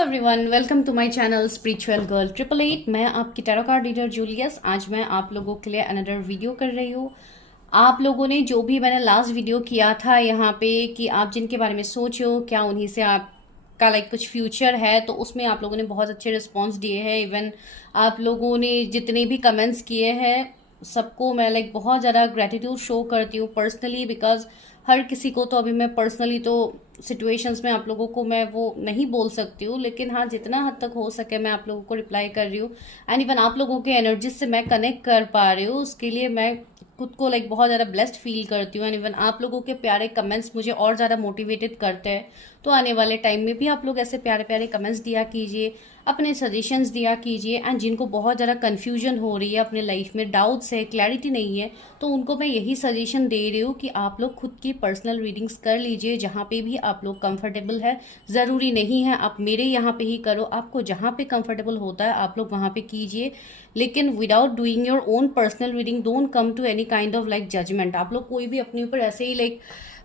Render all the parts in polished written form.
Everyone, welcome to my channel spiritual girl 888। मैं आपकी tarot card reader Julius. आज मैं आप लोगों के लिए अनदर वीडियो कर रही हूँ। आप लोगों ने जो भी मैंने लास्ट वीडियो किया था यहाँ पे कि आप जिनके बारे में सोच हो क्या उन्हीं से आपका कुछ फ्यूचर है, तो उसमें आप लोगों ने बहुत अच्छे रिस्पॉन्स दिए हैं। इवन आप लोगों ने जितने भी कमेंट्स किए हैं सबको मैं बहुत ज़्यादा ग्रेटिट्यूड शो करती हूँ पर्सनली, बिकॉज हर किसी को तो अभी मैं पर्सनली तो सिचुएशंस में आप लोगों को मैं वो नहीं बोल सकती हूँ, लेकिन हाँ जितना हद तक हो सके मैं आप लोगों को रिप्लाई कर रही हूँ। एंड इवन आप लोगों के एनर्जी से मैं कनेक्ट कर पा रही हूँ, उसके लिए मैं खुद को बहुत ज़्यादा ब्लेस्ड फील करती हूँ। एंड इवन आप लोगों के प्यारे कमेंट्स मुझे और ज़्यादा मोटिवेटेड करते हैं। तो आने वाले टाइम में भी आप लोग ऐसे प्यारे प्यारे कमेंट्स दिया कीजिए, अपने सजेशंस दिया कीजिए। एंड जिनको बहुत ज़्यादा कन्फ्यूजन हो रही है अपने लाइफ में, डाउट्स है, क्लैरिटी नहीं है, तो उनको मैं यही सजेशन दे रही हूँ कि आप लोग खुद की पर्सनल रीडिंग्स कर लीजिए जहाँ पे भी आप लोग कंफर्टेबल है। ज़रूरी नहीं है आप मेरे यहाँ पे ही करो, आपको जहाँ पे कंफर्टेबल होता है आप लोग वहाँ पे कीजिए, लेकिन without doing your own personal reading don't come to any kind of judgement. आप लोग कोई भी अपने ऊपर ऐसे ही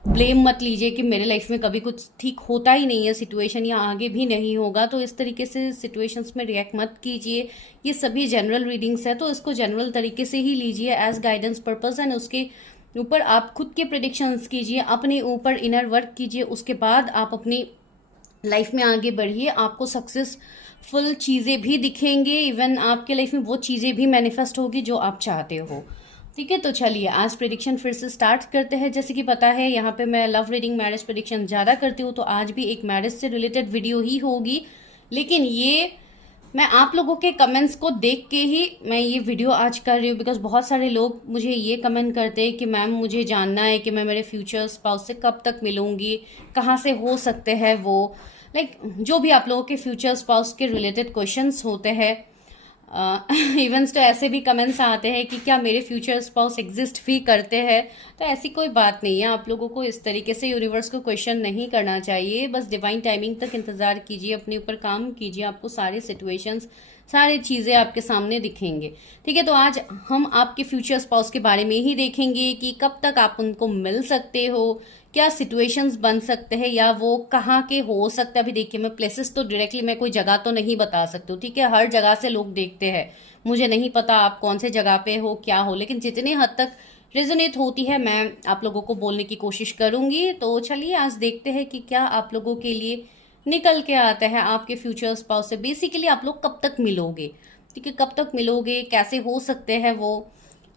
ब्लेम मत लीजिए कि मेरे लाइफ में कभी कुछ ठीक होता ही नहीं है सिचुएशन, या आगे भी नहीं होगा, तो इस तरीके से सिचुएशंस में रिएक्ट मत कीजिए। ये सभी जनरल रीडिंग्स है तो इसको जनरल तरीके से ही लीजिए एज गाइडेंस पर्पस। एंड उसके ऊपर आप खुद के प्रेडिक्शंस कीजिए, अपने ऊपर इनर वर्क कीजिए, उसके बाद आप अपनी लाइफ में आगे बढ़िए। आपको सक्सेसफुल चीज़ें भी दिखेंगे, इवन आपके लाइफ में वो चीज़ें भी मैनिफेस्ट होगी जो आप चाहते हो। ठीक है, तो चलिए आज प्रेडिक्शन फिर से स्टार्ट करते हैं। जैसे कि पता है यहाँ पे मैं लव रीडिंग, मैरिज प्रेडिक्शन ज़्यादा करती हूँ, तो आज भी एक मैरिज से रिलेटेड वीडियो ही होगी। लेकिन ये मैं आप लोगों के कमेंट्स को देख के ही मैं ये वीडियो आज कर रही हूँ, बिकॉज बहुत सारे लोग मुझे ये कमेंट करते हैं कि मैम मुझे जानना है कि मैं मेरे फ्यूचर स्पाउस से कब तक मिलूंगी, कहाँ से हो सकते हैं वो, जो भी आप लोगों के फ्यूचर स्पाउस के रिलेटेड क्वेश्चंस होते हैं। इवेंट्स तो ऐसे भी कमेंट्स आते हैं कि क्या मेरे फ्यूचर स्पाउस एग्जिस्ट भी करते हैं, तो ऐसी कोई बात नहीं है। आप लोगों को इस तरीके से यूनिवर्स को क्वेश्चन नहीं करना चाहिए, बस डिवाइन टाइमिंग तक इंतजार कीजिए, अपने ऊपर काम कीजिए, आपको सारे सिचुएशंस, सारी चीज़ें आपके सामने दिखेंगे। ठीक है, तो आज हम आपके फ्यूचर स्पाउस के बारे में ही देखेंगे कि कब तक आप उनको मिल सकते हो, क्या सिचुएशंस बन सकते हैं, या वो कहाँ के हो सकते हैं। अभी देखिए मैं प्लेसेस तो डायरेक्टली मैं कोई जगह तो नहीं बता सकती हूँ, ठीक है, हर जगह से लोग देखते हैं, मुझे नहीं पता आप कौन से जगह पे हो क्या हो, लेकिन जितने हद तक रेजोनेट होती है मैं आप लोगों को बोलने की कोशिश करूंगी। तो चलिए आज देखते हैं कि क्या आप लोगों के लिए निकल के आता है आपके फ्यूचर स्पाउस से। बेसिकली आप लोग कब तक मिलोगे, ठीक है, कब तक मिलोगे, कैसे हो सकते हैं वो,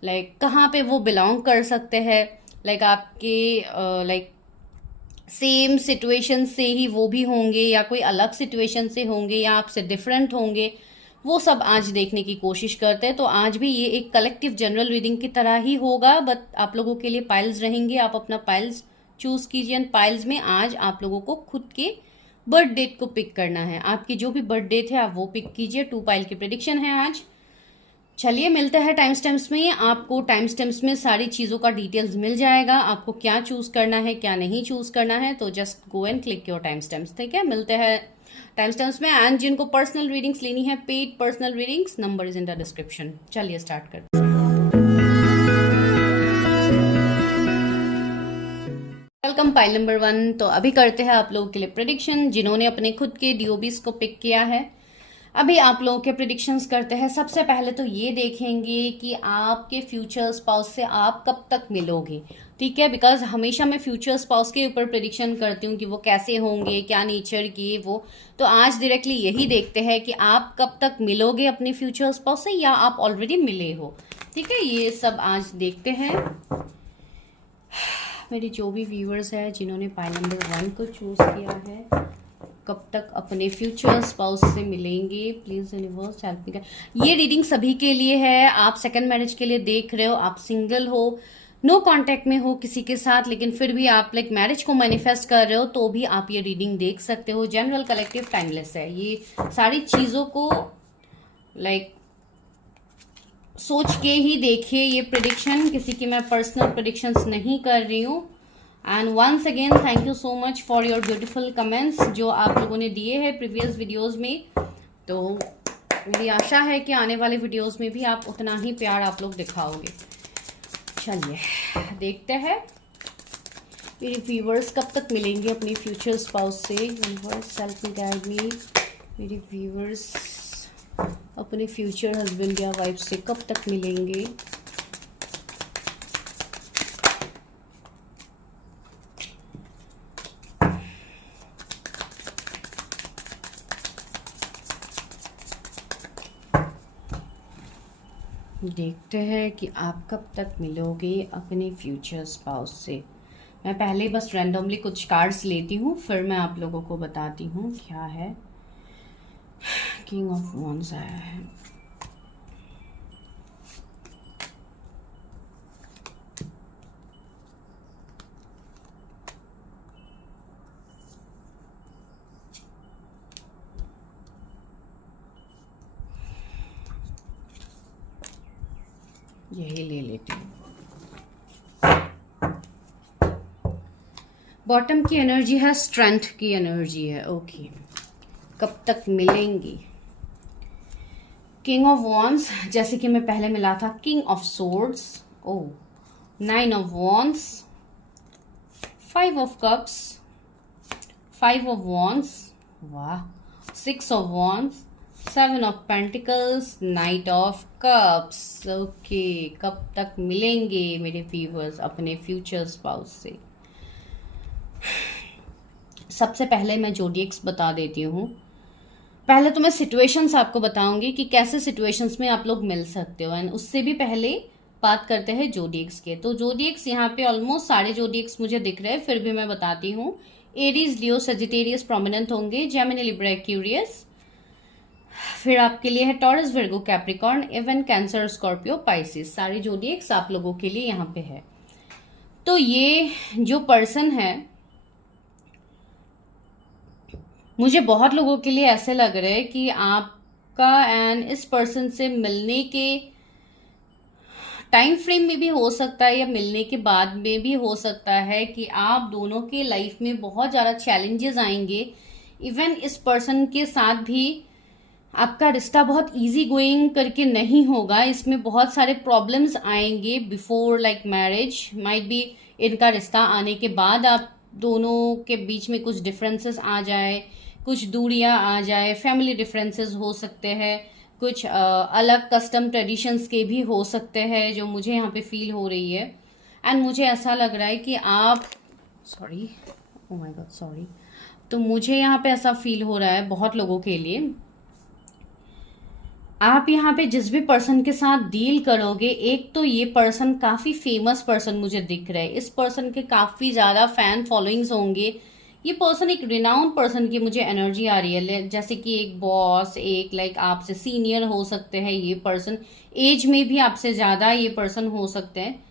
कहाँ पे वो बिलोंग कर सकते हैं, आपके सेम सिचुएशन से ही वो भी होंगे या कोई अलग सिचुएशन से होंगे या आपसे डिफरेंट होंगे, वो सब आज देखने की कोशिश करते हैं। तो आज भी ये एक कलेक्टिव जनरल रीडिंग की तरह ही होगा, बट आप लोगों के लिए पाइल्स रहेंगे, आप अपना पाइल्स चूज कीजिए। पाइल्स में आज आप लोगों को खुद के बर्थ डेट को पिक करना है, आपकी जो भी बर्थ डेट है आप वो पिक कीजिए। 2 पाइल की प्रेडिक्शन है आज। चलिए मिलते हैं टाइम स्टैम्प्स में। आपको टाइम स्टैम्प्स में सारी चीज़ों का डिटेल्स मिल जाएगा, आपको क्या चूज करना है क्या नहीं चूज करना है, तो just go and click your time stamps. ठीक है, मिलते हैं टाइम स्टैम्प्स में। एंड जिनको पर्सनल रीडिंग्स लेनी है, paid personal readings, number is in the description. चलिए स्टार्ट करते हैं। Welcome pile number 1। तो अभी करते हैं आप लोगों के लिए प्रेडिक्शन, जिन्होंने अपने खुद के डीओबीज को पिक किया है। अभी आप लोगों के प्रेडिक्शंस करते हैं। सबसे पहले तो ये देखेंगे कि आपके फ्यूचर स्पाउस से आप कब तक मिलोगे, ठीक है, बिकॉज हमेशा मैं फ्यूचर स्पाउस के ऊपर प्रेडिक्शन करती हूँ कि वो कैसे होंगे, क्या नेचर की वो। तो आज डायरेक्टली यही देखते हैं कि आप कब तक मिलोगे अपने फ्यूचर स्पाउस से, या आप ऑलरेडी मिले हो। ठीक है, ये सब आज देखते हैं। मेरे जो भी व्यूअर्स हैं जिन्होंने पाइल नंबर 1 को चूज किया है, कब तक अपने फ्यूचर स्पाउस से मिलेंगे, प्लीज यूनिवर्स हेल्प मी। ये रीडिंग सभी के लिए है। आप सेकंड मैरिज के लिए देख रहे हो, आप सिंगल हो, नो कांटेक्ट में हो किसी के साथ, लेकिन फिर भी आप मैरिज को मैनिफेस्ट कर रहे हो, तो भी आप ये रीडिंग देख सकते हो। जनरल, कलेक्टिव, टाइमलेस है। ये सारी चीजों को सोच के ही देखिए। ये प्रेडिक्शन किसी की मैं पर्सनल प्रेडिक्शंस नहीं कर रही हूँ। And once again thank you so much for your beautiful comments जो आप लोगों ने दिए हैं प्रीवियस वीडियोस में। तो मेरी आशा है कि आने वाले वीडियोस में भी आप उतना ही प्यार आप लोग दिखाओगे। चलिए देखते हैं मेरे व्यूवर्स कब तक मिलेंगे अपने फ्यूचर स्पाउस से। Universe help me guide me. मेरे व्यूवर्स अपने फ्यूचर हस्बैंड या वाइफ से कब तक मिलेंगे। देखते हैं कि आप कब तक मिलोगे अपने फ्यूचर स्पाउस से। मैं पहले बस रैंडमली कुछ कार्ड्स लेती हूँ, फिर मैं आप लोगों को बताती हूँ क्या है। किंग ऑफ वॉन्ड्स आया है। यही ले लेती हूँ। बॉटम की एनर्जी है, स्ट्रेंथ की एनर्जी है। ओके, कब तक मिलेंगी। किंग ऑफ वॉन्ड्स, जैसे कि मैं पहले मिला था king of swords. Oh, 9 of wands, 5 of cups, 5 of wands, वाह, 6 of wands, 7 of pentacles, knight of cups. Okay, कब तक मिलेंगे मेरे व्यूअर्स अपने फ्यूचर स्पाउस से। सबसे पहले मैं जोडिएक्स बता देती हूँ। पहले तो मैं सिचुएशंस आपको बताऊंगी कि कैसे सिचुएशंस में आप लोग मिल सकते हो, एंड उससे भी पहले बात करते हैं जोडिएक्स के। तो जोडिएक्स यहाँ पे ऑलमोस्ट सारे जोडिएक्स मुझे दिख रहे हैं, फिर भी मैं बताती हूँ। एरीज, लियो, सेजिटेरियस प्रोमिनेंट होंगे, जेमिनी, लिब्रा, एक्वेरियस। फिर आपके लिए है Taurus, Virgo, Capricorn, even Cancer, Scorpio, Pisces. सारे जोडिएक्स आप लोगों के लिए यहाँ पे है। तो ये जो पर्सन है, मुझे बहुत लोगों के लिए ऐसे लग रहा है कि आपका एंड इस पर्सन से मिलने के टाइम फ्रेम में भी हो सकता है या मिलने के बाद में भी हो सकता है कि आप दोनों के लाइफ में बहुत ज़्यादा चैलेंजेस आएंगे। इवन इस पर्सन के साथ भी आपका रिश्ता बहुत इजी गोइंग करके नहीं होगा। इसमें बहुत सारे प्रॉब्लम्स आएंगे before like marriage, might be इनका रिश्ता आने के बाद आप दोनों के बीच में कुछ डिफरेंसेस आ जाए, कुछ दूरियां आ जाए, फैमिली डिफरेंसेस हो सकते हैं, कुछ अलग कस्टम ट्रेडिशंस के भी हो सकते हैं, जो मुझे यहाँ पे फील हो रही है। एंड मुझे ऐसा लग रहा है कि आप sorry, oh my God sorry, तो मुझे यहाँ पे ऐसा फील हो रहा है बहुत लोगों के लिए, आप यहाँ पे जिस भी पर्सन के साथ डील करोगे, एक तो ये पर्सन काफी फेमस पर्सन मुझे दिख रहा है। इस पर्सन के काफी ज्यादा फैन फॉलोइंग्स होंगे। ये पर्सन एक रिनाउंड पर्सन की मुझे एनर्जी आ रही है, जैसे कि एक बॉस, एक लाइक आपसे सीनियर हो सकते हैं ये पर्सन, एज में भी आपसे ज्यादा ये पर्सन हो सकते हैं।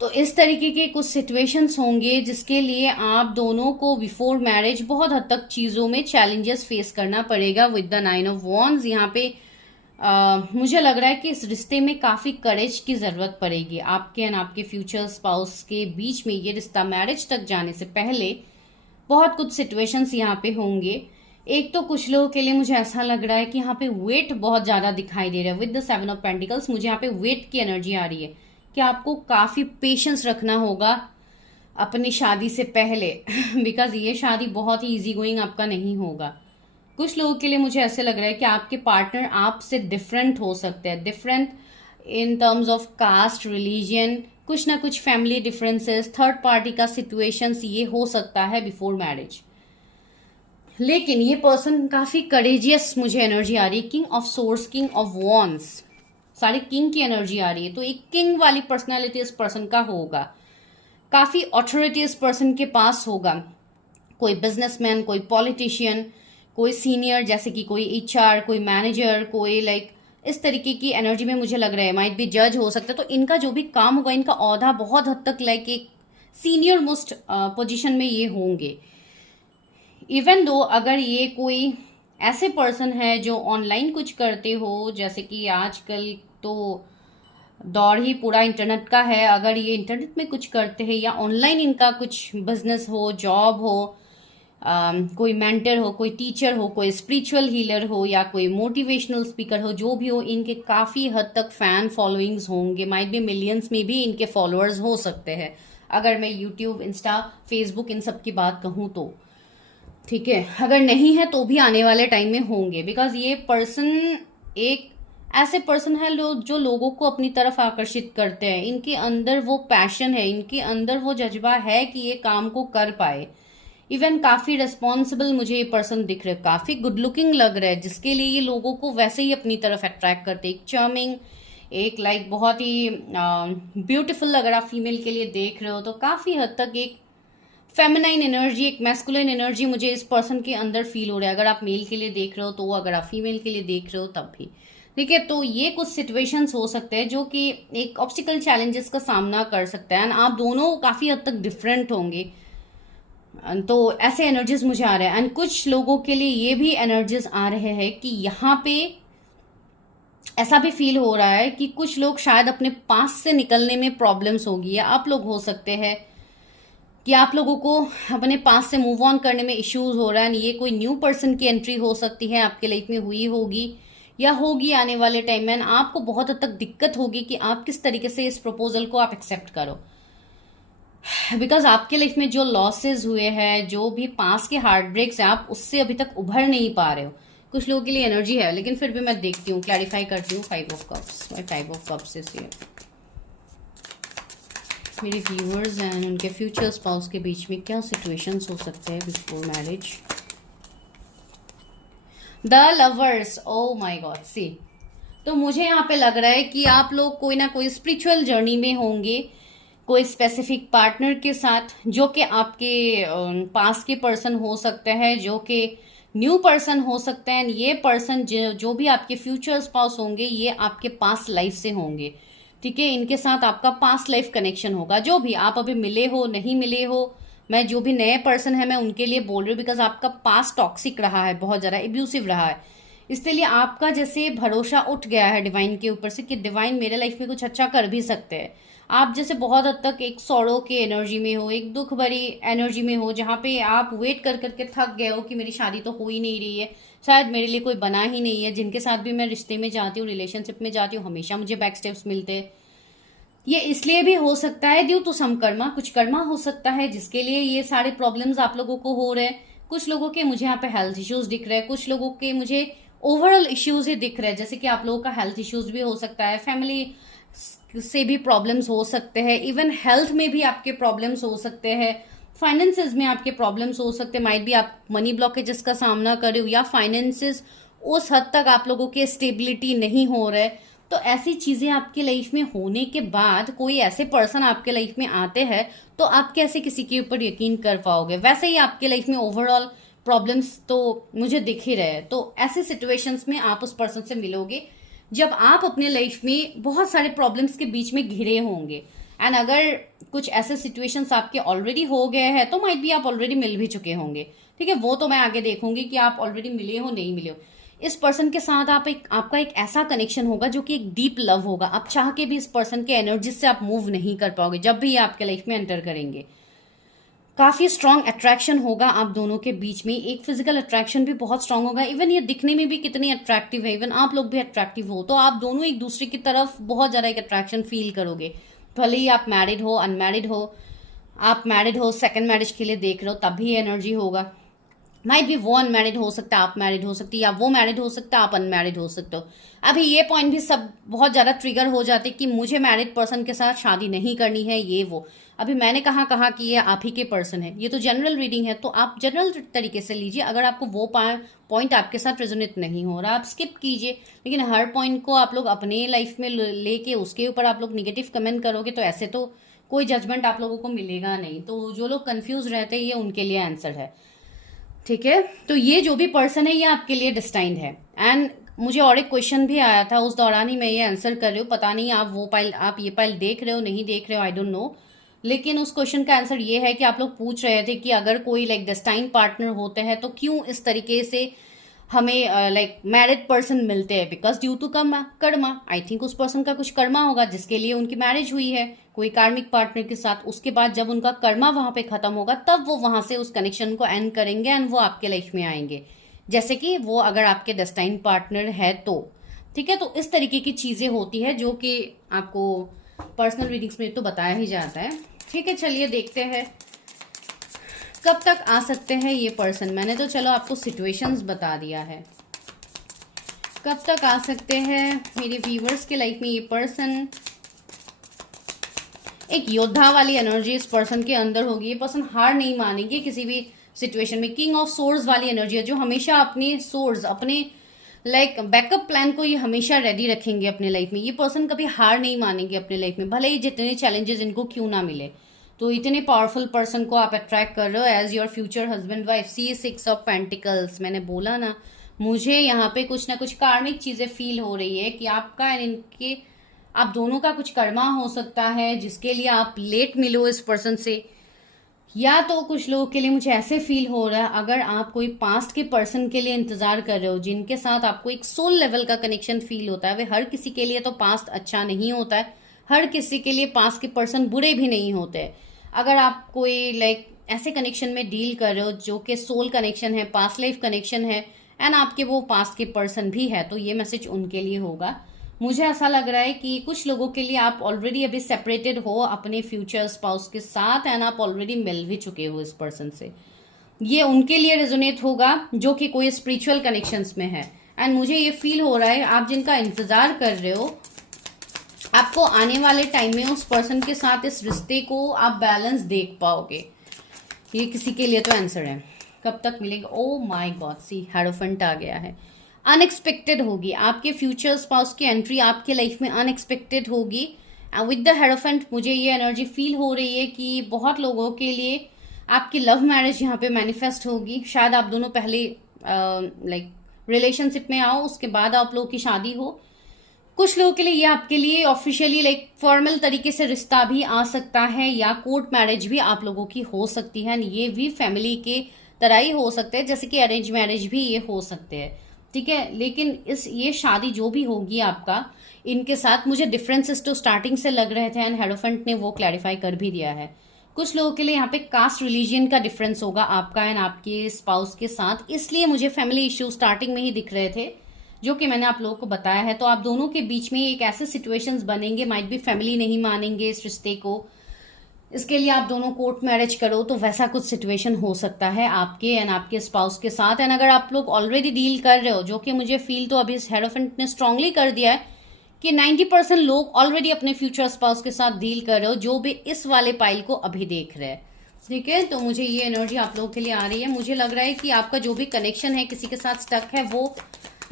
तो इस तरीके के कुछ सिचुएशंस होंगे जिसके लिए आप दोनों को बिफोर मैरिज बहुत हद तक चीजों में चैलेंजेस फेस करना पड़ेगा विद द 9 ऑफ वॉन्ड्स। यहाँ पे मुझे लग रहा है कि इस रिश्ते में काफी करेज की जरूरत पड़ेगी आपके एंड आपके फ्यूचर स्पाउस के बीच में। ये रिश्ता मैरिज तक जाने से पहले बहुत कुछ सिचुएशंस यहाँ पे होंगे। एक तो कुछ लोगों के लिए मुझे ऐसा लग रहा है कि यहाँ पे वेट बहुत ज्यादा दिखाई दे रहा है विद द 7 ऑफ पेंटिकल्स। मुझे यहाँ पे वेट की एनर्जी आ रही है कि आपको काफी पेशेंस रखना होगा अपनी शादी से पहले बिकॉज ये शादी बहुत ही इजी गोइंग आपका नहीं होगा। कुछ लोगों के लिए मुझे ऐसे लग रहा है कि आपके पार्टनर आपसे डिफरेंट हो सकते हैं, different in terms of caste, religion, कुछ ना कुछ फैमिली डिफरेंसेस, थर्ड पार्टी का सिचुएशंस ये हो सकता है बिफोर मैरिज। लेकिन ये पर्सन काफी करेजियस मुझे एनर्जी आ रही है। King of source, king of wands, सारी किंग की एनर्जी आ रही है। तो एक किंग वाली पर्सनालिटी इस पर्सन का होगा, काफी ऑथोरिटी इस पर्सन के पास होगा। कोई बिजनेसमैन, कोई पॉलिटिशियन, कोई सीनियर जैसे कि कोई एचआर, कोई मैनेजर, कोई लाइक इस तरीके की एनर्जी में मुझे लग रहा है। माइट बी जज हो सकता है। तो इनका जो भी काम होगा, इनका औहदा बहुत हद तक लाइक एक सीनियर मोस्ट पोजीशन में ये होंगे। इवन दो अगर ये कोई ऐसे पर्सन है जो ऑनलाइन कुछ करते हो, जैसे कि आजकल तो दौर ही पूरा इंटरनेट का है, अगर ये इंटरनेट में कुछ करते हैं या ऑनलाइन इनका कुछ बिजनेस हो, जॉब हो, कोई मेंटर हो, कोई टीचर हो, कोई स्पिरिचुअल हीलर हो या कोई मोटिवेशनल स्पीकर हो, जो भी हो, इनके काफ़ी हद तक फैन फॉलोइंग्स होंगे, माइट बी मिलियंस में भी इनके फॉलोअर्स हो सकते हैं, अगर मैं यूट्यूब, इंस्टा, फेसबुक इन सब की बात कहूँ तो। ठीक है, अगर नहीं है तो भी आने वाले टाइम में होंगे, बिकॉज ये पर्सन एक ऐसे पर्सन है जो लोगों को अपनी तरफ आकर्षित करते हैं। इनके अंदर वो पैशन है, इनके अंदर वो जज्बा है कि ये काम को कर पाए। इवन काफी रिस्पॉन्सिबल मुझे ये पर्सन दिख रहे, काफी गुड लुकिंग लग रहा है, जिसके लिए ये लोगों को वैसे ही अपनी तरफ अट्रैक्ट करते। एक चार्मिंग, एक लाइक बहुत ही ब्यूटीफुल, अगर आप फीमेल के लिए देख रहे हो तो काफी हद तक एक फेमिनाइन एनर्जी, एक मैस्कुलिन एनर्जी मुझे इस पर्सन के अंदर फील हो रहा है। अगर आप मेल के लिए देख रहे हो तो, अगर आप फीमेल के लिए देख रहे हो तब भी। ठीक है, तो ये कुछ सिचुएशंस हो सकते हैं जो कि एक ऑब्स्टिकल चैलेंजेस का सामना कर सकते हैं, एंड आप दोनों काफी हद तक डिफरेंट होंगे। तो ऐसे एनर्जीज मुझे आ रहे हैं, एंड कुछ लोगों के लिए ये भी एनर्जीज आ रहे हैं कि यहाँ पे ऐसा भी फील हो रहा है कि कुछ लोग शायद अपने पास से निकलने में प्रॉब्लम्स होगी, या आप लोग हो सकते हैं कि आप लोगों को अपने पास से मूव ऑन करने में इश्यूज हो रहा है। ये कोई न्यू पर्सन की एंट्री हो सकती है, आपके लाइफ में हुई होगी या होगी आने वाले टाइम में। आपको बहुत हद तक दिक्कत होगी कि आप किस तरीके से इस प्रपोजल को आप एक्सेप्ट करो, बिकॉज आपके लाइफ में जो लॉसेज हुए हैं, जो भी पास के हार्ट ब्रेक्स हैं, आप उससे अभी तक उभर नहीं पा रहे हो। कुछ लोगों के लिए एनर्जी है, लेकिन फिर भी मैं देखती हूँ, क्लैरिफाई करती हूँ। 5 of cups, type of cups is here. मेरे व्यूअर्स एंड उनके फ्यूचर स्पाउस के बीच में क्या सिचुएशंस हो सकते हैं before marriage. The lovers, oh my God, see, तो मुझे यहाँ पे लग रहा है कि आप लोग कोई ना कोई स्पिरिचुअल जर्नी में होंगे, कोई स्पेसिफिक पार्टनर के साथ, जो कि आपके पास के पर्सन हो सकते हैं, जो कि न्यू पर्सन हो सकते हैं। ये पर्सन जो भी आपके फ्यूचर स्पाउस होंगे, ये आपके पास लाइफ से होंगे। ठीक है, इनके साथ आपका पास्ट लाइफ कनेक्शन होगा। जो भी आप अभी मिले हो, नहीं मिले हो, मैं जो भी नए पर्सन है मैं उनके लिए बोल रही हूँ, बिकॉज आपका पास्ट टॉक्सिक रहा है, बहुत ज़्यादा एब्यूसिव रहा है। इसलिए आपका जैसे भरोसा उठ गया है डिवाइन के ऊपर से कि डिवाइन मेरे लाइफ में कुछ अच्छा कर भी सकते हैं। आप जैसे बहुत हद तक एक सौड़ों के एनर्जी में हो, एक दुख भरी एनर्जी में हो, जहाँ पे आप वेट कर करके थक गए हो कि मेरी शादी तो हो ही नहीं रही है, शायद मेरे लिए कोई बना ही नहीं है। जिनके साथ भी मैं रिश्ते में जाती हूँ, रिलेशनशिप में जाती हूँ, हमेशा मुझे बैक स्टेप्स मिलते हैं। ये इसलिए भी हो सकता है ड्यू टू सम कर्मा, कुछ कर्मा हो सकता है जिसके लिए ये सारे प्रॉब्लम्स आप लोगों को हो रहे हैं। कुछ लोगों के मुझे यहाँ पे हेल्थ इश्यूज दिख रहे हैं, कुछ लोगों के मुझे ओवरऑल इश्यूज ही दिख रहे हैं, जैसे कि आप लोगों का हेल्थ इश्यूज भी हो सकता है, फैमिली से भी प्रॉब्लम्स हो सकते हैं, इवन हेल्थ में भी आपके प्रॉब्लम्स हो सकते हैं, फाइनेंसेस में आपके प्रॉब्लम्स हो सकते हैं। माइट भी आप मनी ब्लॉकेजेस का सामना कर रहे हो, या फाइनेंसेस उस हद तक आप लोगों के स्टेबिलिटी नहीं हो रहा है। तो ऐसी चीजें आपके लाइफ में होने के बाद कोई ऐसे पर्सन आपके लाइफ में आते हैं, तो आप कैसे किसी के ऊपर यकीन कर पाओगे। वैसे ही आपके लाइफ में ओवरऑल प्रॉब्लम्स तो मुझे दिख ही रहे हैं। तो ऐसे सिचुएशंस में आप उस पर्सन से मिलोगे जब आप अपने लाइफ में बहुत सारे प्रॉब्लम्स के बीच में घिरे होंगे। एंड अगर कुछ ऐसे सिचुएशंस आपके ऑलरेडी हो गए हैं तो माइट भी आप ऑलरेडी मिल भी चुके होंगे। ठीक है, वो तो मैं आगे देखूंगी कि आप ऑलरेडी मिले हो नहीं मिले हो। इस पर्सन के साथ आपका एक ऐसा कनेक्शन होगा जो कि एक डीप लव होगा। आप चाह के भी इस पर्सन के एनर्जी से आप मूव नहीं कर पाओगे जब भी ये आपके लाइफ में एंटर करेंगे। काफी स्ट्रॉन्ग अट्रैक्शन होगा आप दोनों के बीच में, एक फिजिकल अट्रैक्शन भी बहुत स्ट्रांग होगा। इवन ये दिखने में भी कितनी अट्रैक्टिव है, इवन आप लोग भी अट्रैक्टिव हो, तो आप दोनों एक दूसरे की तरफ बहुत ज्यादा एक अट्रैक्शन फील करोगे। भले ही आप मैरिड हो, अनमैरिड हो, आप मैरिड हो, सेकंड मैरिज के लिए देख रहे हो, तब भी एनर्जी होगा। माइट भी वो अनमैरिड हो सकता है, आप मैरिड हो सकती है, या वो मैरिड हो सकता है, आप अनमैरिड हो सकते हो। अभी ये पॉइंट भी सब बहुत ज़्यादा ट्रिगर हो जाते कि मुझे मैरिड पर्सन के साथ शादी नहीं करनी है, ये वो। अभी मैंने कहा कि ये आप ही के पर्सन है, ये तो जनरल रीडिंग है, तो आप जनरल तरीके से लीजिए। अगर आपको वो पॉइंट आपके साथ रेजोनेट नहीं हो रहा, आप स्किप कीजिए। लेकिन हर पॉइंट को आप लोग अपने लाइफ में लेके उसके ऊपर आप लोग निगेटिव कमेंट करोगे तो ऐसे तो कोई जजमेंट आप लोगों को मिलेगा नहीं। तो जो लोग कंफ्यूज रहते हैं, ये उनके लिए आंसर है। ठीक है, तो ये जो भी पर्सन है ये आपके लिए डिस्टाइंड है। एंड मुझे और एक क्वेश्चन भी आया था, उस दौरान ही मैं ये आंसर कर रही हूँ। पता नहीं आप ये पाइल देख रहे हो नहीं देख रहे हो, आई डोंट नो। लेकिन उस क्वेश्चन का आंसर ये है कि आप लोग पूछ रहे थे कि अगर कोई लाइक डिस्टाइंड पार्टनर होते हैं तो क्यों इस तरीके से हमें लाइक मैरिड पर्सन मिलते हैं because due to karma. I think उस पर्सन का कुछ कर्मा होगा जिसके लिए उनकी मैरिज हुई है कोई कार्मिक पार्टनर के साथ। उसके बाद जब उनका कर्मा वहां पे खत्म होगा तब वो वहां से उस कनेक्शन को एंड करेंगे एंड वो आपके लाइफ में आएंगे, जैसे कि वो अगर आपके डेस्टाइन पार्टनर है तो। ठीक है, तो इस तरीके की चीजें होती है जो कि आपको पर्सनल रीडिंग्स में तो बताया ही जाता है। ठीक है, चलिए देखते हैं कब तक आ सकते हैं ये पर्सन। मैंने तो चलो आपको सिचुएशंस बता दिया है, कब तक आ सकते हैं मेरे व्यूवर्स के लाइफ में ये पर्सन। एक योद्धा वाली एनर्जी इस पर्सन के अंदर होगी। ये पर्सन हार नहीं मानेंगे किसी भी सिचुएशन में। किंग ऑफ सोर्स वाली एनर्जी है जो हमेशा अपने सोर्स, अपने लाइक बैकअप प्लान को ये हमेशा रेडी रखेंगे अपने लाइफ में। ये पर्सन कभी हार नहीं मानेंगे अपने लाइफ में, भले ही जितने चैलेंजेस इनको क्यों ना मिले। तो इतने पावरफुल पर्सन को आप अट्रैक्ट कर रहे हो as your future husband wife. See 6 of pentacles, मैंने बोला ना, मुझे यहाँ पे कुछ ना कुछ कार्मिक चीजें फील हो रही है कि आपका एंड इनके, आप दोनों का कुछ कर्मा हो सकता है जिसके लिए आप लेट मिलो इस पर्सन से। या तो कुछ लोगों के लिए मुझे ऐसे फील हो रहा है अगर आप कोई पास्ट के पर्सन के लिए इंतजार कर रहे हो जिनके साथ आपको एक सोल लेवल का कनेक्शन फील होता है। वे हर किसी के लिए तो पास्ट अच्छा नहीं होता है, हर किसी के लिए पास्ट के पर्सन बुरे भी नहीं होते। अगर आप कोई लाइक ऐसे कनेक्शन में डील कर रहे हो जो कि सोल कनेक्शन है, पास्ट लाइफ कनेक्शन है एंड आपके वो पास्ट के पर्सन भी है, तो ये मैसेज उनके लिए होगा। मुझे ऐसा लग रहा है कि कुछ लोगों के लिए आप ऑलरेडी अभी सेपरेटेड हो अपने फ्यूचर स्पाउस के साथ एंड आप ऑलरेडी मिल भी चुके हो इस पर्सन से। ये उनके लिए रेजोनेट होगा जो कि कोई स्पिरिचुअल कनेक्शंस में है। एंड मुझे ये फील हो रहा है आप जिनका इंतजार कर रहे हो, आपको आने वाले टाइम में उस पर्सन के साथ इस रिश्ते को आप बैलेंस देख पाओगे। ये किसी के लिए तो आंसर है। कब तक मिलेगा? Oh my God, see Hierophant आ गया है। अनएक्सपेक्टेड होगी आपके फ्यूचर स्पाउस की एंट्री आपके लाइफ में, अनएक्सपेक्टेड होगी। विद द हेरोफेंट मुझे ये एनर्जी फील हो रही है कि बहुत लोगों के लिए आपकी लव मैरिज यहाँ पे मैनिफेस्ट होगी। शायद आप दोनों पहले लाइक रिलेशनशिप में आओ, उसके बाद आप लोगों की शादी हो। कुछ लोगों के लिए ये आपके लिए ऑफिशियली लाइक फॉर्मल तरीके से रिश्ता भी आ सकता है या कोर्ट मैरिज भी आप लोगों की हो सकती है। ये भी फैमिली के तरह ही हो सकते हैं, जैसे कि अरेंज मैरिज भी ये हो सकते हैं। ठीक है, लेकिन ये शादी जो भी होगी आपका इनके साथ, मुझे डिफरेंसेस तो स्टार्टिंग से लग रहे थे एंड हेरोफेंट ने वो क्लैरिफाई कर भी दिया है। कुछ लोगों के लिए यहाँ पे कास्ट रिलीजियन का डिफरेंस होगा आपका एंड आपके स्पाउस के साथ, इसलिए मुझे फैमिली इश्यू स्टार्टिंग में ही दिख रहे थे जो कि मैंने आप लोगों को बताया है। तो आप दोनों के बीच में एक ऐसे सिचुएशंस बनेंगे, माइट भी फैमिली नहीं मानेंगे इस रिश्ते को, इसके लिए आप दोनों कोर्ट मैरिज करो, तो वैसा कुछ सिचुएशन हो सकता है आपके एंड आपके स्पाउस के साथ। एंड अगर आप लोग ऑलरेडी डील कर रहे हो, जो कि मुझे फील तो अभी इस हेरोफेंट ने स्ट्रांगली कर दिया है कि 90% लोग ऑलरेडी अपने फ्यूचर स्पाउस के साथ डील कर रहे हो जो भी इस वाले पाइल को अभी देख रहे हैं। ठीक है, तो मुझे ये एनर्जी आप लोगों के लिए आ रही है। मुझे लग रहा है कि आपका जो भी कनेक्शन है किसी के साथ स्टक है वो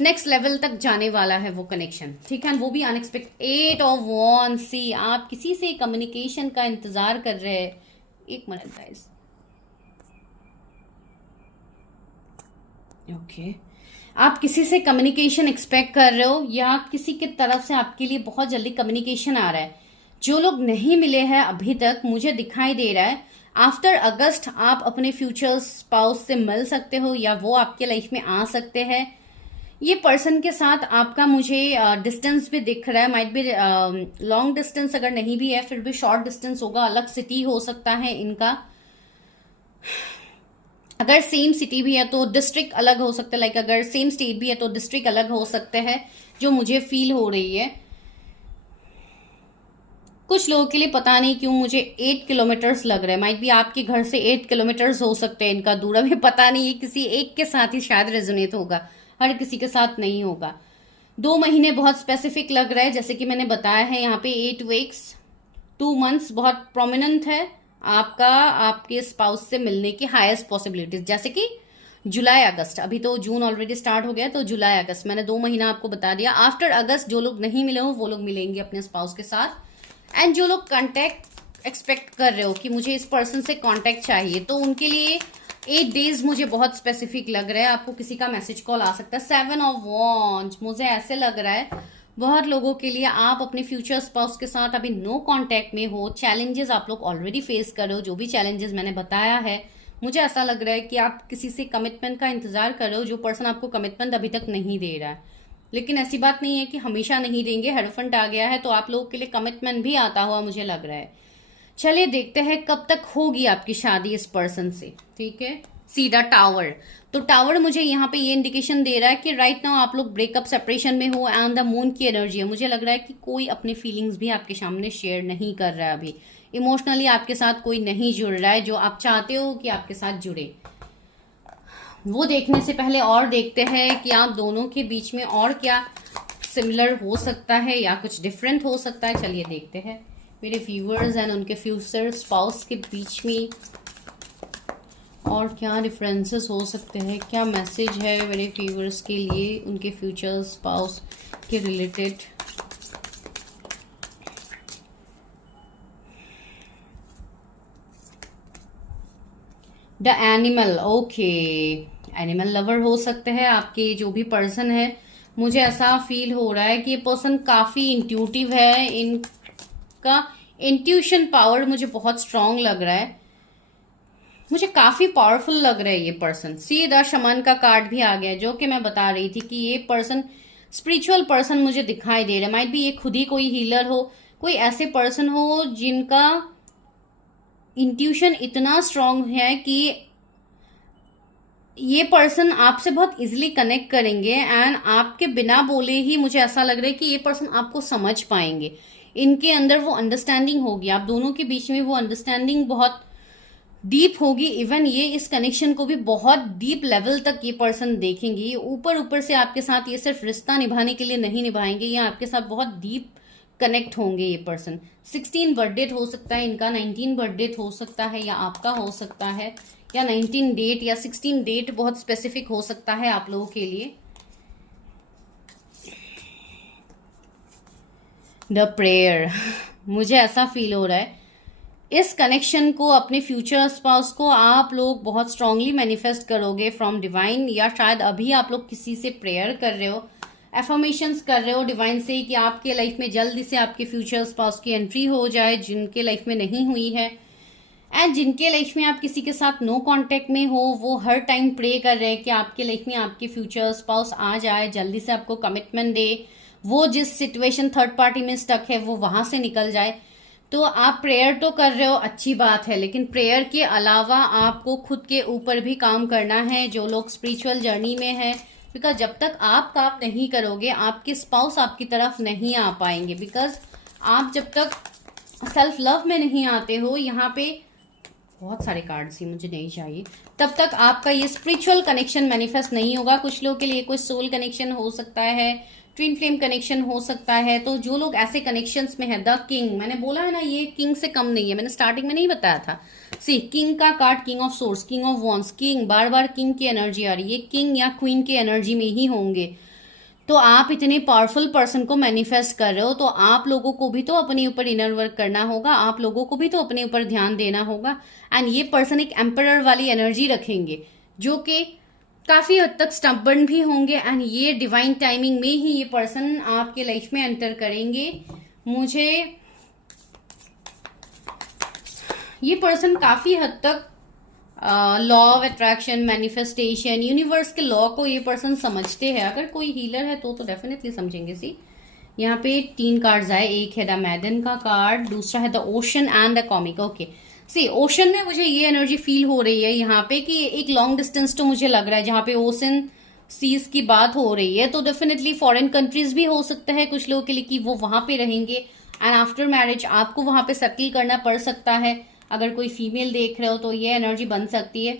नेक्स्ट लेवल तक जाने वाला है वो कनेक्शन। ठीक है, वो भी अनएक्सपेक्टेड। 8 ऑफ वॉन्ड्स, सी आप किसी से कम्युनिकेशन का इंतजार कर रहे हैं। एक मिनट गाइस, ओके, आप किसी से कम्युनिकेशन एक्सपेक्ट कर रहे हो या किसी की तरफ से आपके लिए बहुत जल्दी कम्युनिकेशन आ रहा है। जो लोग नहीं मिले हैं अभी तक, मुझे दिखाई दे रहा है आफ्टर अगस्त आप अपने फ्यूचर स्पाउस से मिल सकते हो या वो आपके लाइफ में आ सकते हैं। ये पर्सन के साथ आपका मुझे डिस्टेंस भी दिख रहा है, माइट बी लॉन्ग डिस्टेंस, अगर नहीं भी है फिर भी शॉर्ट डिस्टेंस होगा, अलग सिटी हो सकता है इनका। अगर सेम सिटी भी है तो डिस्ट्रिक्ट अलग हो सकता है, लाइक अगर सेम स्टेट भी है तो डिस्ट्रिक्ट अलग हो सकते हैं, जो मुझे फील हो रही है। कुछ लोगों के लिए पता नहीं क्यों मुझे 8 किलोमीटर्स लग रहा है, माइट भी आपके घर से 8 किलोमीटर्स हो सकते हैं इनका दूर। अभी पता नहीं, ये किसी एक के साथ ही शायद रेजोनेट होगा, हर किसी के साथ नहीं होगा। 2 महीने बहुत स्पेसिफिक लग रहा है, जैसे कि मैंने बताया है यहाँ पे 8 वीक्स 2 मंथ्स बहुत प्रोमिनेंट है आपका आपके स्पाउस से मिलने की हाईएस्ट पॉसिबिलिटीज। जैसे कि जुलाई अगस्त, अभी तो जून ऑलरेडी स्टार्ट हो गया, तो जुलाई अगस्त मैंने 2 महीना आपको बता दिया। आफ्टर अगस्त जो लोग नहीं मिले हो वो लोग मिलेंगे अपने स्पाउस के साथ। एंड जो लोग कांटेक्ट एक्सपेक्ट कर रहे हो कि मुझे इस पर्सन से कांटेक्ट चाहिए, तो उनके लिए 8 डेज मुझे बहुत स्पेसिफिक लग रहा है। आपको किसी का मैसेज कॉल आ सकता है। 7 ऑफ वॉन्ड्स, मुझे ऐसे लग रहा है बहुत लोगों के लिए आप अपने फ्यूचर स्पाउस के साथ अभी नो कांटेक्ट में हो। चैलेंजेस आप लोग ऑलरेडी फेस कर रहे हो, जो भी चैलेंजेस मैंने बताया है मुझे ऐसा लग रहा है कि आप किसी से कमिटमेंट का इंतजार कर रहे हो, जो पर्सन आपको कमिटमेंट अभी तक नहीं दे रहा है। लेकिन ऐसी बात नहीं है कि हमेशा नहीं देंगे, हेरोफेंट आ गया है तो आप लोगों के लिए कमिटमेंट भी आता हुआ मुझे लग रहा है। चलिए देखते हैं कब तक होगी आपकी शादी इस पर्सन से। ठीक है, सीधा टावर। तो टावर मुझे यहाँ पे ये इंडिकेशन दे रहा है कि राइट नाउ आप लोग ब्रेकअप सेपरेशन में हो एंड द मून की एनर्जी है। मुझे लग रहा है कि कोई अपनी फीलिंग्स भी आपके सामने शेयर नहीं कर रहा है अभी। इमोशनली आपके साथ कोई नहीं जुड़ रहा है जो आप चाहते हो कि आपके साथ जुड़े। वो देखने से पहले और देखते हैं कि आप दोनों के बीच में और क्या सिमिलर हो सकता है या कुछ डिफरेंट हो सकता है। चलिए देखते हैं मेरे व्यूअर्स एंड उनके फ्यूचर स्पाउस के बीच में और क्या डिफरेंसेस हो सकते हैं, क्या मैसेज है मेरे व्यूअर्स के लिए उनके फ्यूचर स्पाउस के related. The animal, okay, animal lover हो सकते हैं आपके जो भी पर्सन है। मुझे ऐसा फील हो रहा है कि ये पर्सन काफी इंट्यूटिव है, इनका इंट्यूशन पावर मुझे बहुत स्ट्रांग लग रहा है, मुझे काफी पावरफुल लग रहा है ये पर्सन। सीधा शमन का कार्ड भी आ गया, जो कि मैं बता रही थी कि ये पर्सन स्पिरिचुअल पर्सन मुझे दिखाई दे रहा है। माइट भी ये खुद ही कोई हीलर हो, कोई ऐसे पर्सन हो जिनका इंट्यूशन इतना स्ट्रांग है कि ये पर्सन आपसे बहुत इजीली कनेक्ट करेंगे एंड आपके बिना बोले ही मुझे ऐसा लग रहा है कि ये पर्सन आपको समझ पाएंगे। इनके अंदर वो अंडरस्टैंडिंग होगी, आप दोनों के बीच में वो अंडरस्टैंडिंग बहुत डीप होगी। इवन ये इस कनेक्शन को भी बहुत डीप लेवल तक ये पर्सन देखेंगे। ऊपर ऊपर से आपके साथ ये सिर्फ रिश्ता निभाने के लिए नहीं निभाएंगे, ये आपके साथ बहुत डीप कनेक्ट होंगे ये पर्सन। 16 बर्थडे हो सकता है इनका, 19 बर्थडे हो सकता है या आपका हो सकता है, या 19 डेट या 16 डेट बहुत स्पेसिफिक हो सकता है आप लोगों के लिए। द प्रेयर, मुझे ऐसा फील हो रहा है इस कनेक्शन को, अपने फ्यूचर स्पाउस को आप लोग बहुत स्ट्रांगली मैनिफेस्ट करोगे फ्रॉम डिवाइन, या शायद अभी आप लोग किसी से प्रेयर कर रहे हो, एफर्मेशंस कर रहे हो डिवाइन से कि आपके लाइफ में जल्दी से आपके फ्यूचर स्पाउस की एंट्री हो जाए, जिनके लाइफ में नहीं हुई है। एंड जिनके लाइफ में आप किसी के साथ नो कांटेक्ट में हो, वो हर टाइम प्रे कर रहे हैं कि आपके लाइफ में आपके फ्यूचर स्पाउस आ जाए, जल्दी से आपको कमिटमेंट दे, वो जिस सिचुएशन थर्ड पार्टी में स्टक है वो वहां से निकल जाए। तो आप प्रेयर तो कर रहे हो, अच्छी बात है, लेकिन प्रेयर के अलावा आपको खुद के ऊपर भी काम करना है, जो लोग स्पिरिचुअल जर्नी में है। बिकॉज जब तक आप काम नहीं करोगे आपके स्पाउस आपकी तरफ नहीं आ पाएंगे। बिकॉज आप जब तक सेल्फ लव में नहीं आते हो, यहाँ पे बहुत सारे कार्ड्स ही मुझे नहीं चाहिए, तब तक आपका ये स्पिरिचुअल कनेक्शन मैनिफेस्ट नहीं होगा। कुछ लोगों के लिए कोई सोल कनेक्शन हो सकता है, ट्विन फ्लेम कनेक्शन हो सकता है। तो जो लोग ऐसे कनेक्शंस में है, द किंग, मैंने बोला है ना ये किंग से कम नहीं है, मैंने स्टार्टिंग में नहीं बताया था। सी किंग का card, king of source, king of wands, king, bar bar king की एनर्जी आ रही है, किंग या क्वीन की एनर्जी में ही होंगे। तो आप इतने पावरफुल पर्सन को मैनिफेस्ट कर रहे हो, तो आप लोगों को भी तो अपने ऊपर इनर वर्क करना होगा, आप लोगों को भी तो अपने ऊपर ध्यान देना होगा। एंड ये पर्सन एक एम्परर वाली एनर्जी रखेंगे, जो कि काफी हद तक स्टबर्न भी होंगे। एंड ये डिवाइन टाइमिंग में ही ये पर्सन आपके लाइफ में एंटर करेंगे। मुझे ये पर्सन काफी हद तक law of attraction, manifestation, universe के लॉ को ये पर्सन समझते हैं। अगर कोई हीलर है तो डेफिनेटली समझेंगे। सी यहाँ पे 3 कार्ड्स आए, एक है द मैडन का कार्ड, दूसरा है the ocean and the comic. Okay, see ocean में मुझे ये एनर्जी फील हो रही है यहाँ पे कि एक लॉन्ग डिस्टेंस तो मुझे लग रहा है, जहाँ पे ओशन सीज की बात हो रही है। तो डेफिनेटली फॉरेन कंट्रीज भी हो सकता है कुछ लोगों के लिए कि वो वहां पे रहेंगे एंड आफ्टर मैरिज आपको वहां पे सेटल करना पड़ सकता है। अगर कोई फीमेल देख रहे हो तो ये एनर्जी बन सकती है।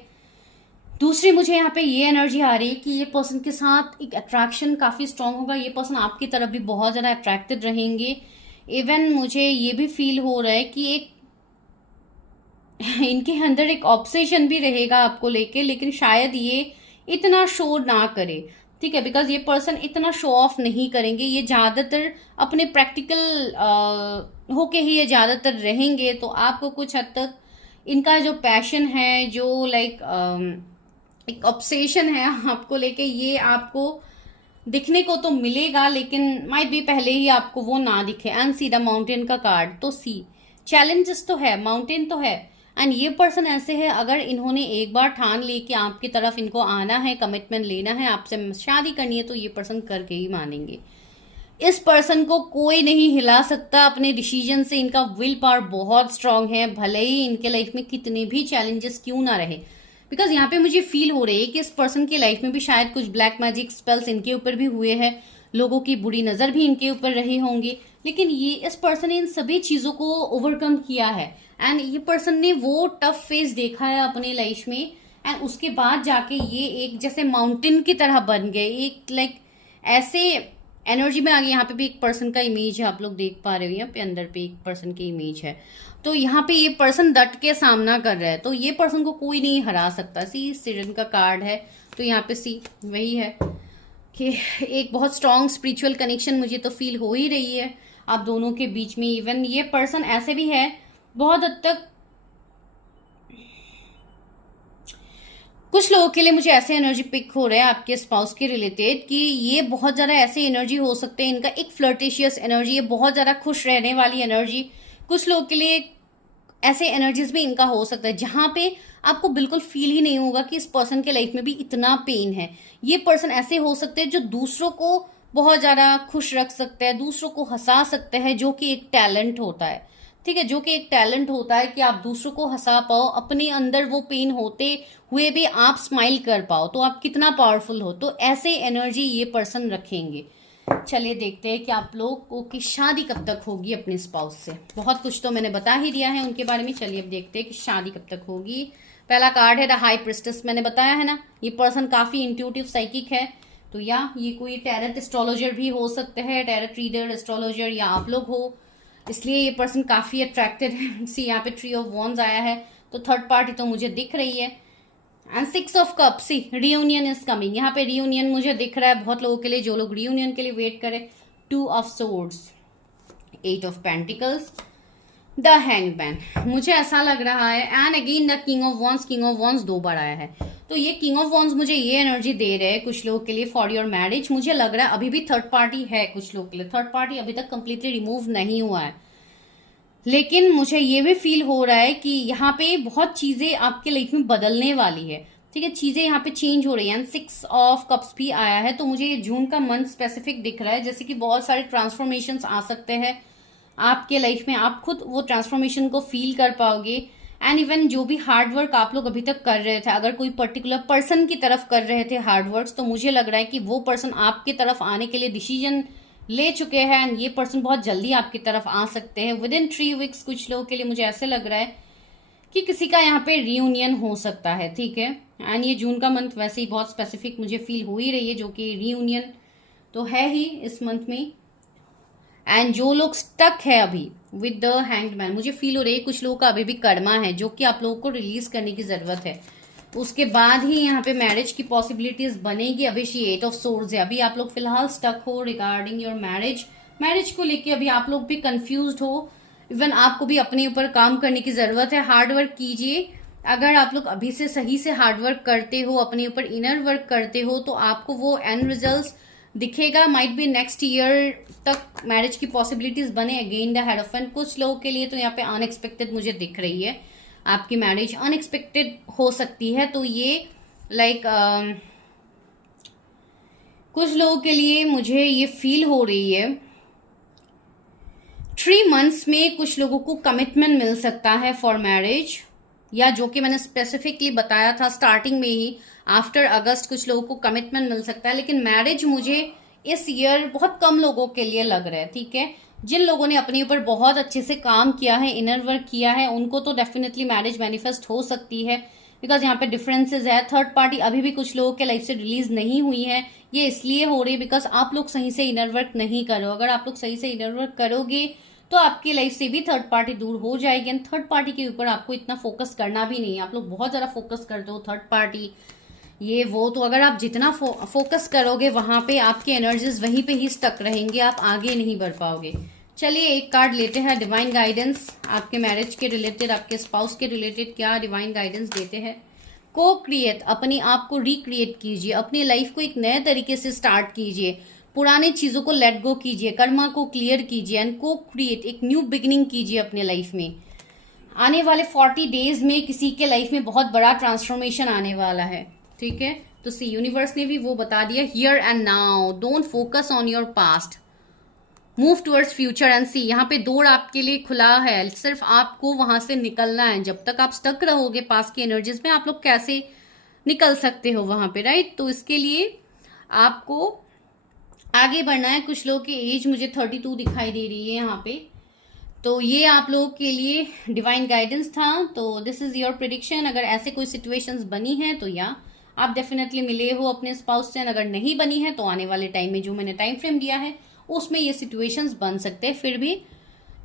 दूसरी मुझे यहाँ पे ये एनर्जी आ रही है कि ये पर्सन के साथ एक अट्रैक्शन काफी स्ट्रांग होगा, ये पर्सन आपकी तरफ भी बहुत ज्यादा अट्रैक्टेड रहेंगे। इवन मुझे ये भी फील हो रहा है कि एक इनके अंदर एक ऑब्सेशन भी रहेगा आपको लेके, लेकिन शायद ये इतना शो ना करे, ठीक है, बिकॉज ये पर्सन इतना शो ऑफ नहीं करेंगे। ये ज्यादातर अपने प्रैक्टिकल होके ही ये ज्यादातर रहेंगे। तो आपको कुछ हद तक इनका जो पैशन है, जो लाइक एक ऑब्सेशन है आपको लेके, ये आपको दिखने को तो मिलेगा, लेकिन माइट भी पहले ही आपको वो ना दिखे। एंड सी द माउंटेन का कार्ड, तो सी चैलेंजेस तो है, माउंटेन तो है, एंड ये पर्सन ऐसे है, अगर इन्होंने एक बार ठान ली कि आपकी तरफ इनको आना है, कमिटमेंट लेना है, आपसे शादी करनी है, तो ये पर्सन करके ही मानेंगे। इस पर्सन को कोई नहीं हिला सकता अपने डिसीजन से। इनका विल पावर बहुत स्ट्रांग है, भले ही इनके लाइफ में कितने भी चैलेंजेस क्यों ना रहे। बिकॉज यहाँ पे मुझे फील हो रही है कि इस पर्सन की लाइफ में भी शायद कुछ ब्लैक मैजिक स्पेल्स इनके ऊपर भी हुए हैं, लोगों की बुरी नजर भी इनके ऊपर रही होंगी, लेकिन ये इस पर्सन ने इन सभी चीजों को ओवरकम किया है। एंड ये पर्सन ने वो टफ फेज देखा है अपने लाइफ में, एंड उसके बाद जाके ये एक जैसे माउंटेन की तरह बन गए, एक लाइक ऐसे एनर्जी में आ गई। यहाँ पे भी एक पर्सन का इमेज है, आप लोग देख पा रहे हो, यहाँ पे अंदर पे एक पर्सन की इमेज है। तो यहाँ पे ये पर्सन डट के सामना कर रहा है, तो ये पर्सन को कोई नहीं हरा सकता। सी सिजन का कार्ड है, तो यहाँ पे सी वही है कि एक बहुत स्ट्रॉन्ग स्पिरिचुअल कनेक्शन मुझे तो फील हो ही रही है आप दोनों के बीच में। इवन ये पर्सन ऐसे भी है बहुत हद तक, कुछ लोगों के लिए मुझे ऐसे एनर्जी पिक हो रहा है आपके स्पाउस के रिलेटेड कि ये बहुत ज्यादा ऐसी एनर्जी हो सकते हैं, इनका एक फ्लर्टिशियस एनर्जी है, बहुत ज्यादा खुश रहने वाली एनर्जी। कुछ लोगों के लिए ऐसे एनर्जीज भी इनका हो सकता है जहां पे आपको बिल्कुल फील ही नहीं होगा कि इस पर्सन के लाइफ में भी इतना पेन है। ये पर्सन ऐसे हो सकते हैं जो दूसरों को बहुत ज्यादा खुश रख सकते हैं, दूसरों को हंसा सकते हैं, जो कि एक टैलेंट होता है। ठीक है, जो कि एक टैलेंट होता है कि आप दूसरों को हंसा पाओ, अपने अंदर वो पेन होते हुए भी आप स्माइल कर पाओ, तो आप कितना पावरफुल हो। तो ऐसे एनर्जी ये पर्सन रखेंगे। चलिए देखते हैं कि आप लोगों की शादी कब तक होगी अपने स्पाउस से। बहुत कुछ तो मैंने बता ही दिया है उनके बारे में, चलिए अब देखते हैं कि शादी कब तक होगी। पहला कार्ड है द हाई प्रिस्टेस, मैंने बताया है ना, ये पर्सन काफी इंट्यूटिव साइकिक है। तो या ये कोई टैरेट एस्ट्रोलॉजर भी हो सकते हैं, टैरेट रीडर, एस्ट्रोलॉजर, या आप लोग हो, इसलिए ये पर्सन काफी अट्रैक्टेड है। सी यहाँ पे ट्री ऑफ वॉन्ड्स आया है, तो थर्ड पार्टी तो मुझे दिख रही है। And 6 of cup, see reunion is coming. यहाँ पे रियूनियन मुझे दिख रहा है बहुत लोगों के लिए, जो लोग रियूनियन के लिए वेट करें। 2 of swords, 8 of pentacles, the hangman, मुझे ऐसा लग रहा है। And again the king of wands, king of wands 2 बार आया है, तो ये किंग ऑफ वॉन्ड्स मुझे ये एनर्जी दे रहे हैं कुछ लोगों के लिए फॉर योर मैरिज। मुझे लग रहा है अभी भी थर्ड पार्टी है कुछ लोगों के लिए, थर्ड पार्टी अभी तक कंप्लीटली रिमूव नहीं हुआ है, लेकिन मुझे ये भी फील हो रहा है कि यहाँ पे बहुत चीजें आपके लाइफ में बदलने वाली है। ठीक है, चीजें यहाँ पे चेंज हो रही हैं। 6 ऑफ कप्स भी आया है, तो मुझे ये जून का मंथ स्पेसिफिक दिख रहा है, जैसे कि बहुत सारे ट्रांसफॉर्मेशंस आ सकते हैं आपके लाइफ में, आप खुद वो ट्रांसफॉर्मेशन को फील कर पाओगे। एंड इवन जो भी हार्ड वर्क आप लोग अभी तक कर रहे थे, अगर कोई पर्टिकुलर पर्सन की तरफ कर रहे थे हार्ड वर्क, तो मुझे लग रहा है कि वो पर्सन आपकी तरफ आने के लिए डिसीजन ले चुके हैं, एंड ये पर्सन बहुत जल्दी आपकी तरफ आ सकते हैं विद इन 3 वीक्स। कुछ लोगों के लिए मुझे ऐसे लग रहा है कि किसी का यहाँ पे रियूनियन हो सकता है। ठीक है, एंड ये जून का मंथ वैसे ही बहुत स्पेसिफिक मुझे फील हो ही रही है, जो कि रियूनियन तो है ही इस मंथ में। एंड जो लोग स्टक है अभी विद द हैंग्ड मैन, मुझे फील हो रही है कुछ लोगों का अभी भी कर्मा है जो कि आप लोगों को रिलीज करने की जरूरत है, उसके बाद ही यहाँ पे मैरिज की पॉसिबिलिटीज बनेगी। अभी शी 8 ऑफ सोर्ड्स है, अभी आप लोग फिलहाल स्टक हो रिगार्डिंग योर मैरिज को लेके अभी आप लोग भी कंफ्यूज्ड हो। इवन आपको भी अपने ऊपर काम करने की जरूरत है, हार्ड वर्क कीजिए। अगर आप लोग अभी से सही से हार्ड वर्क करते हो, अपने ऊपर इनर वर्क करते हो, तो आपको वो एंड रिजल्ट्स दिखेगा। माइट बी नेक्स्ट ईयर तक मैरिज की पॉसिबिलिटीज बने। अगेन द हेरोफेंट, कुछ लोगों के लिए तो यहाँ पे अनएक्सपेक्टेड मुझे दिख रही है, आपकी मैरिज अनएक्सपेक्टेड हो सकती है। तो ये लाइक कुछ लोगों के लिए मुझे ये फील हो रही है 3 मंथ्स में कुछ लोगों को कमिटमेंट मिल सकता है फॉर मैरिज, या जो कि मैंने स्पेसिफिकली बताया था स्टार्टिंग में ही, आफ्टर अगस्त कुछ लोगों को कमिटमेंट मिल सकता है। लेकिन मैरिज मुझे इस ईयर बहुत कम लोगों के लिए लग रहा है। ठीक है, जिन लोगों ने अपने ऊपर बहुत अच्छे से काम किया है, इनर वर्क किया है, उनको तो डेफिनेटली मैरिज मैनिफेस्ट हो सकती है। बिकॉज यहाँ पे डिफरेंसेस है, थर्ड पार्टी अभी भी कुछ लोगों के लाइफ से रिलीज नहीं हुई है। ये इसलिए हो रही है बिकॉज आप लोग सही से इनर वर्क नहीं करो। अगर आप लोग सही से इनर वर्क करोगे तो आपकी लाइफ से भी थर्ड पार्टी दूर हो जाएगी, एंड थर्ड पार्टी के ऊपर आपको इतना फोकस करना भी नहीं है। आप लोग बहुत ज्यादा फोकस करते हो थर्ड पार्टी ये वो, तो अगर आप जितना फोकस करोगे वहां पे आपकी एनर्जीज वहीं पे ही स्टक रहेंगे, आप आगे नहीं बढ़ पाओगे। चलिए एक कार्ड लेते हैं, डिवाइन गाइडेंस आपके मैरिज के रिलेटेड, आपके स्पाउस के रिलेटेड क्या डिवाइन गाइडेंस देते हैं। को क्रिएट, अपने आप को रिक्रिएट कीजिए, अपनी लाइफ को एक नए तरीके से स्टार्ट कीजिए, पुरानी चीजों को लेट गो कीजिए, कर्मा को क्लियर कीजिए, एंड को क्रिएट, एक न्यू बिगिनिंग कीजिए अपने लाइफ में। आने वाले 40 डेज में किसी के लाइफ में बहुत बड़ा ट्रांसफॉर्मेशन आने वाला है, ठीक है। तो सी यूनिवर्स ने भी वो बता दिया, here and now, don't focus on your past, move towards future and see. यहाँ पे डोर आपके लिए खुला है, सिर्फ आपको वहां से निकलना है। जब तक आप स्टक रहोगे पास्ट की एनर्जीज में, आप लोग कैसे निकल सकते हो वहां पे, राइट। तो इसके लिए आपको आगे बढ़ना है। कुछ लोगों की एज मुझे 32 दिखाई दे रही है यहाँ पे, तो ये आप लोगों के लिए डिवाइन गाइडेंस था। तो दिस इज योर प्रिडिक्शन। अगर ऐसे कोई सिचुएशंस बनी हैं तो या आप डेफिनेटली मिले हो अपने स्पाउस से, अगर नहीं बनी है तो आने वाले टाइम में जो मैंने टाइम फ्रेम दिया है उसमें ये सिचुएशंस बन सकते हैं। फिर भी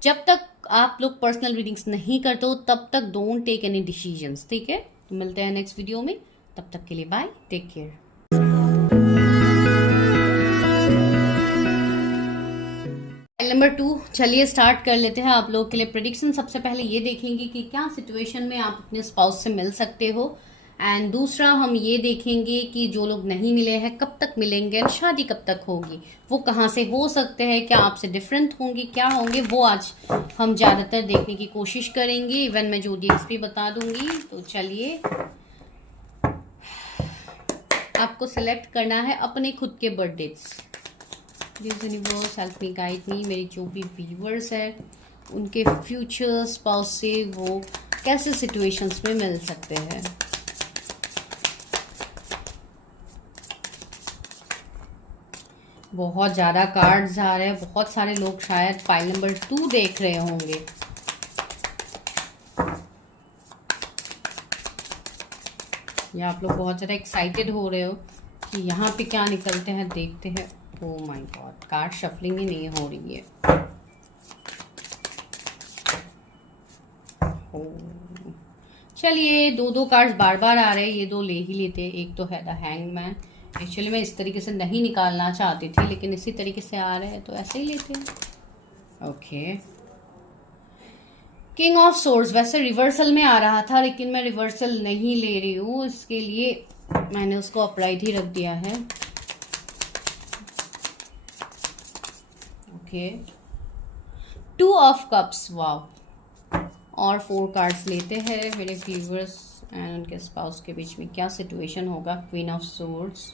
जब तक आप लोग पर्सनल रीडिंग्स नहीं करते हो तब तक डोंट टेक एनी डिसीजंस, ठीक है। तो मिलते हैं नेक्स्ट वीडियो में, तब तक के लिए बाय, टेक केयर। नंबर 2, चलिए स्टार्ट कर लेते हैं आप लोग के लिए प्रेडिक्शन। सबसे पहले ये देखेंगे कि क्या सिचुएशन में आप अपने स्पाउस से मिल सकते हो, एंड दूसरा हम ये देखेंगे कि जो लोग नहीं मिले हैं कब तक मिलेंगे, शादी कब तक होगी, वो कहाँ से हो सकते हैं, क्या आपसे डिफरेंट होंगे, क्या होंगे, वो आज हम ज़्यादातर देखने की कोशिश करेंगे। इवन मैं जोडिएक्स भी बता दूंगी। तो चलिए, आपको सिलेक्ट करना है अपने खुद के birthdays. Please universe help me, guide me. मेरे जो भी व्यूअर्स है उनके फ्यूचर स्पाउस से वो कैसे सिचुएशंस में मिल सकते हैं। बहुत ज़्यादा कार्ड्स आ रहे हैं, बहुत सारे लोग शायद फाइल नंबर 2 देख रहे होंगे। या आप लोग बहुत ज़्यादा एक्साइटेड हो रहे हो कि यहाँ पे क्या निकलते हैं, देखते हैं। Oh my God, card shuffling ही नहीं हो रही है। चलिए, 2 कार्ड्स बार बार आ रहे हैं, ये 2 ले ही लेते हैं। एक तो है द हैंगमैन। एक्चुअली मैं इस तरीके से नहीं निकालना चाहती थी, लेकिन इसी तरीके से आ रहे हैं तो ऐसे ही लेते हैं। ओके, किंग ऑफ सोर्ड्स वैसे रिवर्सल में आ रहा था, लेकिन मैं रिवर्सल नहीं ले रही हूँ, इसके लिए मैंने उसको अपराइट ही रख दिया है। ओके, 2 ऑफ कप्स, वाव। और 4 कार्ड्स लेते हैं। मेरे व्यूवर्स एंड उनके स्पाउस के बीच में क्या सिचुएशन होगा। क्वीन ऑफ सोर्ड्स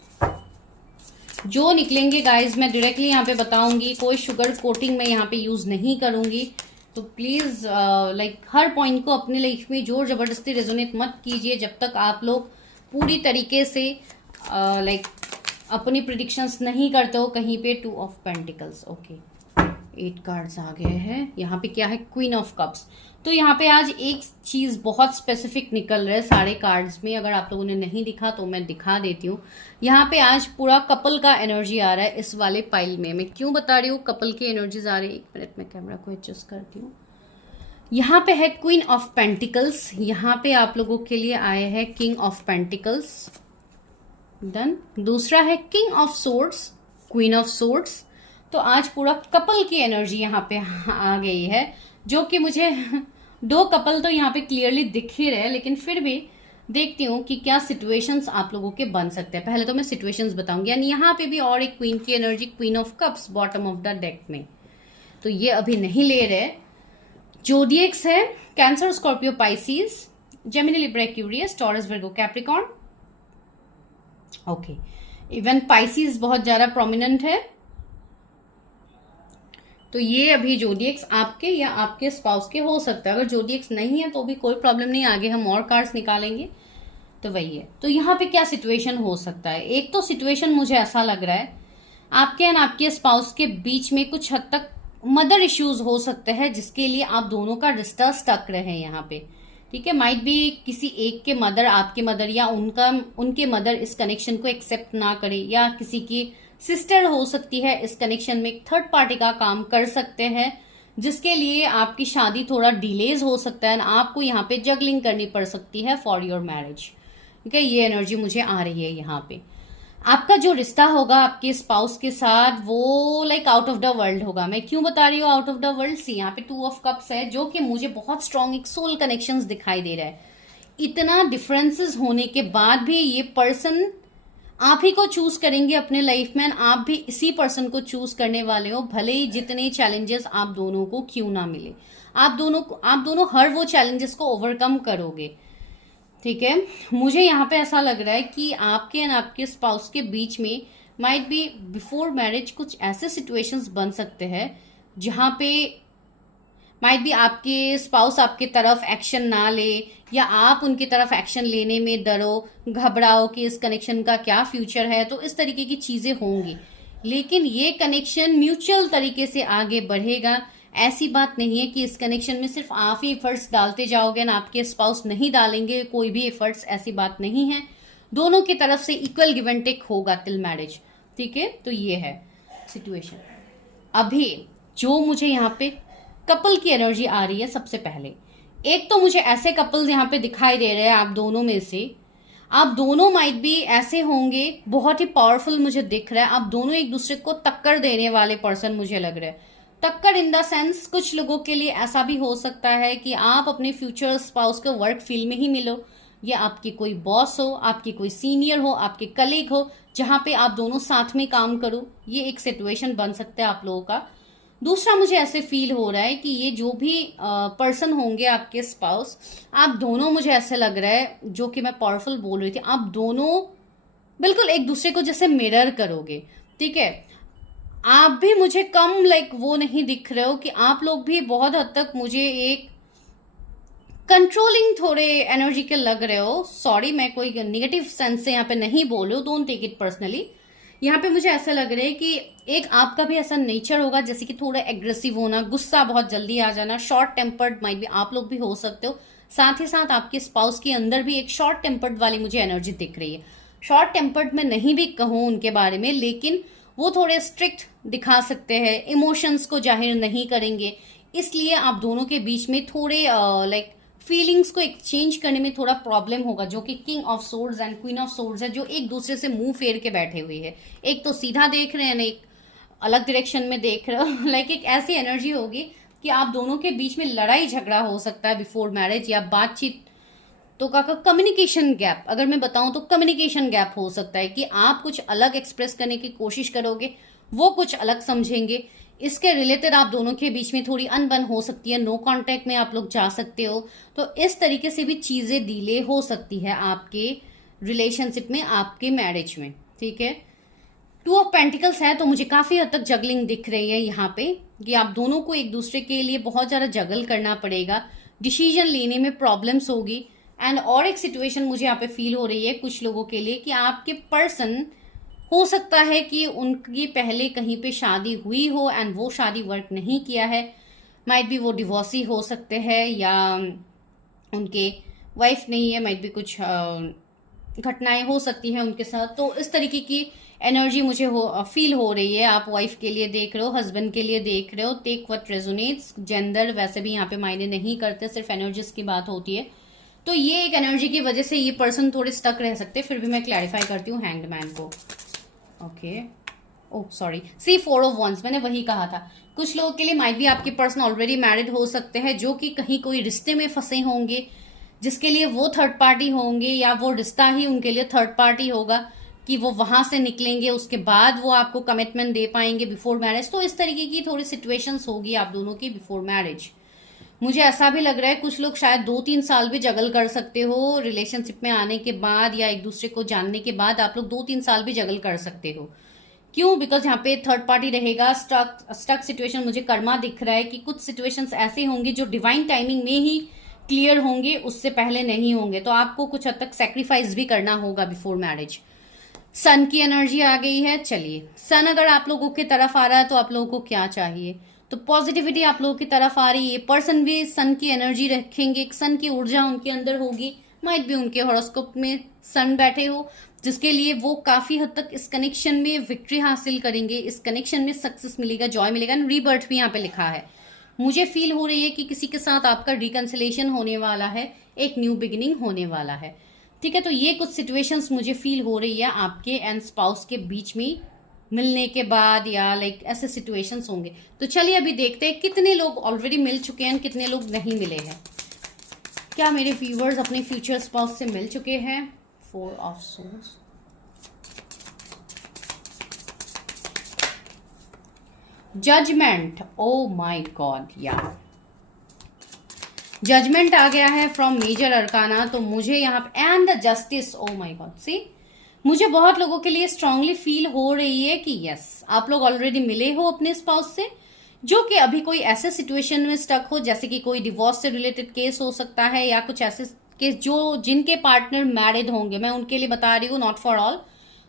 जो निकलेंगे गाइज, मैं डायरेक्टली यहाँ पे बताऊंगी, कोई शुगर कोटिंग मैं यहाँ पे यूज नहीं करूंगी। तो प्लीज हर पॉइंट को अपने लाइफ में जोर जबरदस्ती रेजोनेट मत कीजिए जब तक आप लोग पूरी तरीके से अपनी प्रिडिक्शंस नहीं करते हो कहीं पे। 2 ऑफ पेंटिकल्स, ओके, 8 कार्ड्स आ गए हैं। यहाँ पे क्या है, क्वीन ऑफ कप्स। तो यहाँ पे आज एक चीज बहुत स्पेसिफिक निकल रहा है सारे कार्ड्स में। अगर आप लोगों ने नहीं दिखा तो मैं दिखा देती हूँ। यहाँ पे आज पूरा कपल का एनर्जी आ रहा है इस वाले पाइल में। मैं क्यों बता रही हूँ कपल की एनर्जीज आ रही है, 1 मिनट में कैमरा को एडजस्ट करती हूँ। यहाँ पे है क्वीन ऑफ पेंटिकल्स, यहाँ पे आप लोगों के लिए आए हैं किंग ऑफ पेंटिकल्स, डन। दूसरा है king of swords, queen of swords. तो आज पूरा कपल की एनर्जी यहाँ पे आ गई है, जो कि मुझे 2 कपल तो यहाँ पे क्लियरली दिख ही रहे हैं, लेकिन फिर भी देखती हूँ कि क्या सिचुएशंस आप लोगों के बन सकते हैं। पहले तो मैं सिचुएशंस बताऊंगी। यानी यहाँ पे भी और एक क्वीन की energy, queen of cups bottom of the deck में, तो ये अभी नहीं ले रहे। जोडिएक्स है Cancer, Scorpio, Pisces, Gemini, Libra, Aquarius, Taurus, Virgo, Capricorn. Okay, even Pisces बहुत ज्यादा प्रोमिनेंट है। तो ये अभी जोडिएक्स आपके या आपके स्पाउस के हो सकता है। अगर जोडिएक्स नहीं है तो भी कोई प्रॉब्लम नहीं, आगे हम और कार्ड्स निकालेंगे। तो वही है। तो यहाँ पे क्या सिचुएशन हो सकता है, एक तो सिचुएशन मुझे ऐसा लग रहा है आपके एंड आपके स्पाउस के बीच में कुछ हद तक मदर इश्यूज हो सकते हैं, जिसके लिए आप दोनों का रिश्ता स्टक रहे यहाँ पे, ठीक है। माइट भी किसी एक के मदर, आपके मदर या उनके मदर इस कनेक्शन को एक्सेप्ट ना करे, या किसी की सिस्टर हो सकती है इस कनेक्शन में, एक थर्ड पार्टी का काम कर सकते हैं, जिसके लिए आपकी शादी थोड़ा डिलेज हो सकता है। आपको यहाँ पे जगलिंग करनी पड़ सकती है फॉर योर मैरिज, ठीक है। ये एनर्जी मुझे आ रही है यहाँ पे। आपका जो रिश्ता होगा आपके स्पाउस के साथ वो आउट ऑफ द वर्ल्ड होगा। मैं क्यों बता रही हूँ आउट ऑफ द वर्ल्ड, सी यहाँ पे 2 ऑफ कप्स है, जो कि मुझे बहुत स्ट्रॉन्ग एक सोल कनेक्शंस दिखाई दे रहा है। इतना डिफरेंसेस होने के बाद भी ये पर्सन आप ही को चूज करेंगे अपने लाइफ में, आप भी इसी पर्सन को चूज करने वाले हो, भले ही जितने चैलेंजेस आप दोनों को क्यों ना मिले। आप दोनों हर वो चैलेंजेस को ओवरकम करोगे। ठीक है, मुझे यहाँ पे ऐसा लग रहा है कि आपके एंड आपके स्पाउस के बीच में माइट बी बिफोर मैरिज कुछ ऐसे सिचुएशंस बन सकते हैं जहाँ पे माइट बी आपके स्पाउस आपके तरफ एक्शन ना ले, या आप उनकी तरफ एक्शन लेने में डरो, घबराओ कि इस कनेक्शन का क्या फ्यूचर है। तो इस तरीके की चीजें होंगी, लेकिन ये कनेक्शन म्यूचुअल तरीके से आगे बढ़ेगा। ऐसी बात नहीं है कि इस कनेक्शन में सिर्फ आप ही एफर्ट्स डालते जाओगे ना आपके स्पाउस नहीं डालेंगे कोई भी एफर्ट्स, ऐसी बात नहीं है। दोनों की तरफ से इक्वल गिव एंड टेक होगा टिल मैरिज। ठीक है, तो ये है सिचुएशन। अभी जो मुझे यहाँ पे कपल की एनर्जी आ रही है, सबसे पहले एक तो मुझे ऐसे कपल्स यहाँ पे दिखाई दे रहे हैं आप दोनों में से। आप दोनों माइट भी ऐसे होंगे, बहुत ही पावरफुल मुझे दिख रहा है। आप दोनों एक दूसरे को टक्कर देने वाले पर्सन मुझे लग रहे हैं। टक्कर इन द सेंस कुछ लोगों के लिए ऐसा भी हो सकता है कि आप अपने फ्यूचर स्पाउस के वर्क फील्ड में ही मिलो, या आपकी कोई बॉस हो, आपकी कोई सीनियर हो, आपके कलीग हो, जहां पे आप दोनों साथ में काम करो। ये एक सिचुएशन बन सकता है आप लोगों का। दूसरा मुझे ऐसे फील हो रहा है कि ये जो भी पर्सन होंगे आपके स्पाउस, आप दोनों, मुझे ऐसे लग रहा है, जो कि मैं पावरफुल बोल रही थी, आप दोनों बिल्कुल एक दूसरे को जैसे मिरर करोगे। ठीक है, आप भी मुझे कम वो नहीं दिख रहे हो कि आप लोग भी बहुत हद तक मुझे एक कंट्रोलिंग थोड़े एनर्जी के लग रहे हो। सॉरी, मैं कोई निगेटिव सेंस से यहाँ पे नहीं बोल रही हूँ, डोंट टेक इट पर्सनली। यहाँ पे मुझे ऐसा लग रहा है कि एक आपका भी ऐसा नेचर होगा जैसे कि थोड़ा एग्रेसिव होना, गुस्सा बहुत जल्दी आ जाना, शॉर्ट टेम्पर्ड माइट भी आप लोग भी हो सकते हो। साथ ही साथ आपके स्पाउस के अंदर भी एक शॉर्ट टेम्पर्ड वाली मुझे एनर्जी दिख रही है। शॉर्ट टेम्पर्ड में नहीं भी कहूँ उनके बारे में, लेकिन वो थोड़े स्ट्रिक्ट दिखा सकते हैं, इमोशंस को जाहिर नहीं करेंगे। इसलिए आप दोनों के बीच में थोड़े फीलिंग्स को एक्सचेंज करने में थोड़ा प्रॉब्लम होगा, जो कि king of swords and queen of swords है, जो एक दूसरे से मुंह फेर के बैठे हुए है। एक तो सीधा देख रहे हैं, एक अलग डायरेक्शन में देख रहे हो। एक ऐसी एनर्जी होगी कि आप दोनों के बीच में लड़ाई झगड़ा हो सकता है बिफोर मैरिज, या बातचीत। तो काका कम्युनिकेशन गैप, अगर मैं बताऊं तो कम्युनिकेशन गैप हो सकता है कि आप कुछ अलग एक्सप्रेस करने की कोशिश करोगे, वो कुछ अलग समझेंगे। इसके रिलेटेड आप दोनों के बीच में थोड़ी अनबन हो सकती है, नो कांटेक्ट में आप लोग जा सकते हो। तो इस तरीके से भी चीजें डिले हो सकती है आपके रिलेशनशिप में, आपके मैरिज में। ठीक है, 2 ऑफ पेंटिकल्स है, तो मुझे काफी हद तक जगलिंग दिख रही है यहाँ पे, कि आप दोनों को एक दूसरे के लिए बहुत ज्यादा जगल करना पड़ेगा, डिसीजन लेने में प्रॉब्लम्स होगी। एंड और एक सिचुएशन मुझे यहाँ पे फील हो रही है कुछ लोगों के लिए कि आपके पर्सन, हो सकता है कि उनकी पहले कहीं पे शादी हुई हो एंड वो शादी वर्क नहीं किया है। माइट भी वो डिवोर्सी हो सकते हैं, या उनके वाइफ नहीं है, माइट भी कुछ घटनाएं हो सकती हैं उनके साथ। तो इस तरीके की एनर्जी मुझे फील हो रही है। आप वाइफ के लिए देख रहे हो, हस्बैंड के लिए देख रहे हो, टेक व्हाट रेजोनेट्स। जेंडर वैसे भी यहाँ पे मायने नहीं करते, सिर्फ एनर्जीज की बात होती है। तो ये एक एनर्जी की वजह से ये पर्सन थोड़े स्टक रह सकते हैं। फिर भी मैं क्लैरिफाई करती हूँ हैंग्ड मैन को। Okay, oh sorry, see 4 of wands, मैंने वही कहा था। कुछ लोगों के लिए माइट भी आपके पर्सन ऑलरेडी मैरिड हो सकते हैं, जो कि कहीं कोई रिश्ते में फंसे होंगे, जिसके लिए वो थर्ड पार्टी होंगे, या वो रिश्ता ही उनके लिए थर्ड पार्टी होगा, कि वो वहां से निकलेंगे, उसके बाद वो आपको कमिटमेंट दे पाएंगे बिफोर मैरिज। तो इस तरीके की थोड़ी सिचुएशंस होगी आप दोनों की बिफोर मैरिज। मुझे ऐसा भी लग रहा है कुछ लोग शायद 2-3 साल भी जगल कर सकते हो रिलेशनशिप में आने के बाद, या एक दूसरे को जानने के बाद आप लोग 2-3 साल भी जगल कर सकते हो। क्यों? बिकॉज यहाँ पे थर्ड पार्टी रहेगा, स्टक सिचुएशन मुझे कर्मा दिख रहा है कि कुछ सिचुएशंस ऐसे होंगे जो डिवाइन टाइमिंग में ही क्लियर होंगे, उससे पहले नहीं होंगे। तो आपको कुछ हद तक सेक्रीफाइस भी करना होगा बिफोर मैरिज। सन की एनर्जी आ गई है। चलिए, सन अगर आप लोगों की तरफ आ रहा है तो आप लोगों को क्या चाहिए? तो पॉजिटिविटी आप लोगों की तरफ आ रही है। पर्सन भी सन की एनर्जी रखेंगे, एक सन की ऊर्जा उनके अंदर होगी। माइट भी उनके हॉरोस्कोप में सन बैठे हो, जिसके लिए वो काफी हद तक इस कनेक्शन में विक्ट्री हासिल करेंगे, इस कनेक्शन में सक्सेस मिलेगा, जॉय मिलेगा। रीबर्थ भी यहाँ पे लिखा है। मुझे फील हो रही है कि किसी के साथ आपका रिकंसिलेशन होने वाला है, एक न्यू बिगिनिंग होने वाला है। ठीक है, तो ये कुछ सिचुएशंस मुझे फील हो रही है आपके एंड स्पाउस के बीच में मिलने के बाद, या ऐसे सिचुएशंस होंगे। तो चलिए अभी देखते हैं कितने लोग ऑलरेडी मिल चुके हैं, कितने लोग नहीं मिले हैं। क्या मेरे व्यूअर्स अपने फ्यूचर स्पाउस से मिल चुके हैं? 4 of swords, judgment, oh my God यार, जजमेंट आ गया है फ्रॉम मेजर अरकाना, तो मुझे यहाँ पे and the justice, oh my God, see मुझे बहुत लोगों के लिए स्ट्रांगली फील हो रही है कि यस आप लोग ऑलरेडी मिले हो अपने स्पाउस से, जो कि अभी कोई ऐसे सिचुएशन में स्टक हो, जैसे कि कोई डिवोर्स से रिलेटेड केस हो सकता है या कुछ ऐसे केस जो जिनके पार्टनर मैरिड होंगे, मैं उनके लिए बता रही हूँ, नॉट फॉर ऑल।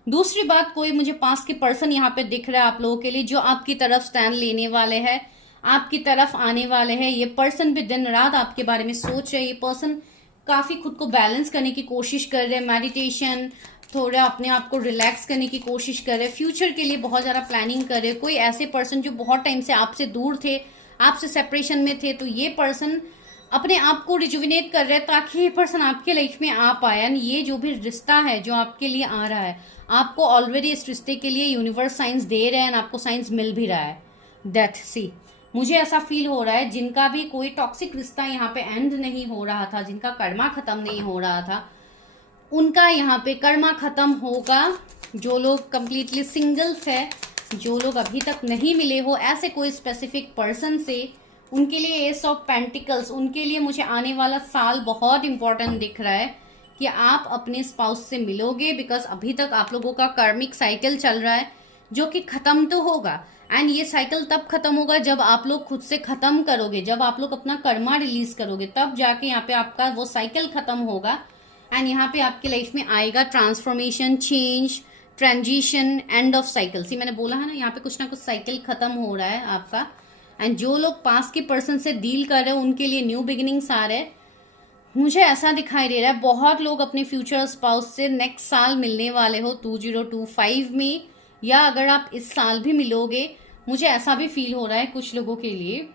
दूसरी बात, कोई मुझे पास के पर्सन यहाँ पे दिख रहा है आप लोगों के लिए, जो आपकी तरफ स्टैंड लेने वाले हैं, आपकी तरफ आने वाले हैं। ये पर्सन भी दिन रात आपके बारे में सोच रहे हैं। ये पर्सन काफी खुद को बैलेंस करने की कोशिश कर रहे हैं, मेडिटेशन, थोड़ा अपने आप को रिलैक्स करने की कोशिश कर रहे हैं, फ्यूचर के लिए बहुत ज्यादा प्लानिंग कर रहे हैं। कोई ऐसे पर्सन जो बहुत टाइम से आपसे दूर थे, आपसे सेपरेशन में थे, तो ये पर्सन अपने आप को रिजुविनेट कर रहे हैं ताकि ये पर्सन आपके लाइफ में आ पाए। एंड ये जो भी रिश्ता है जो आपके लिए आ रहा है, आपको ऑलरेडी इस रिश्ते के लिए यूनिवर्स साइंस दे रहे हैं, आपको साइंस मिल भी रहा है। डेथ, सी मुझे ऐसा फील हो रहा है जिनका भी कोई टॉक्सिक रिश्ता यहाँ पे एंड नहीं हो रहा था, जिनका कर्मा खत्म नहीं हो रहा था, उनका यहाँ पे कर्मा खत्म होगा। जो लोग कंप्लीटली सिंगल्स है, जो लोग अभी तक नहीं मिले हो ऐसे कोई स्पेसिफिक पर्सन से, उनके लिए एस ऑफ पेंटिकल्स, उनके लिए मुझे आने वाला साल बहुत इंपॉर्टेंट दिख रहा है कि आप अपने स्पाउस से मिलोगे। बिकॉज अभी तक आप लोगों का कार्मिक साइकिल चल रहा है जो कि खत्म तो होगा, एंड ये साइकिल तब खत्म होगा जब आप लोग खुद से खत्म करोगे, जब आप लोग अपना कर्मा रिलीज करोगे, तब जाके यहाँ पे आपका वो साइकिल खत्म होगा। एंड यहाँ पे आपके लाइफ में आएगा transformation, change, transition, end of cycle. See मैंने बोला है ना, यहाँ पे कुछ ना कुछ साइकिल खत्म हो रहा है आपका। एंड जो लोग पास के पर्सन से डील कर रहे हैं उनके लिए न्यू बिगिनिंग्स आ रहे हैं। मुझे ऐसा दिखाई दे रहा है बहुत लोग अपने फ्यूचर स्पाउस से नेक्स्ट साल मिलने वाले हो 2025 में, या अगर आप इस साल भी मिलोगे, मुझे ऐसा भी फील हो रहा है कुछ लोगों के लिए।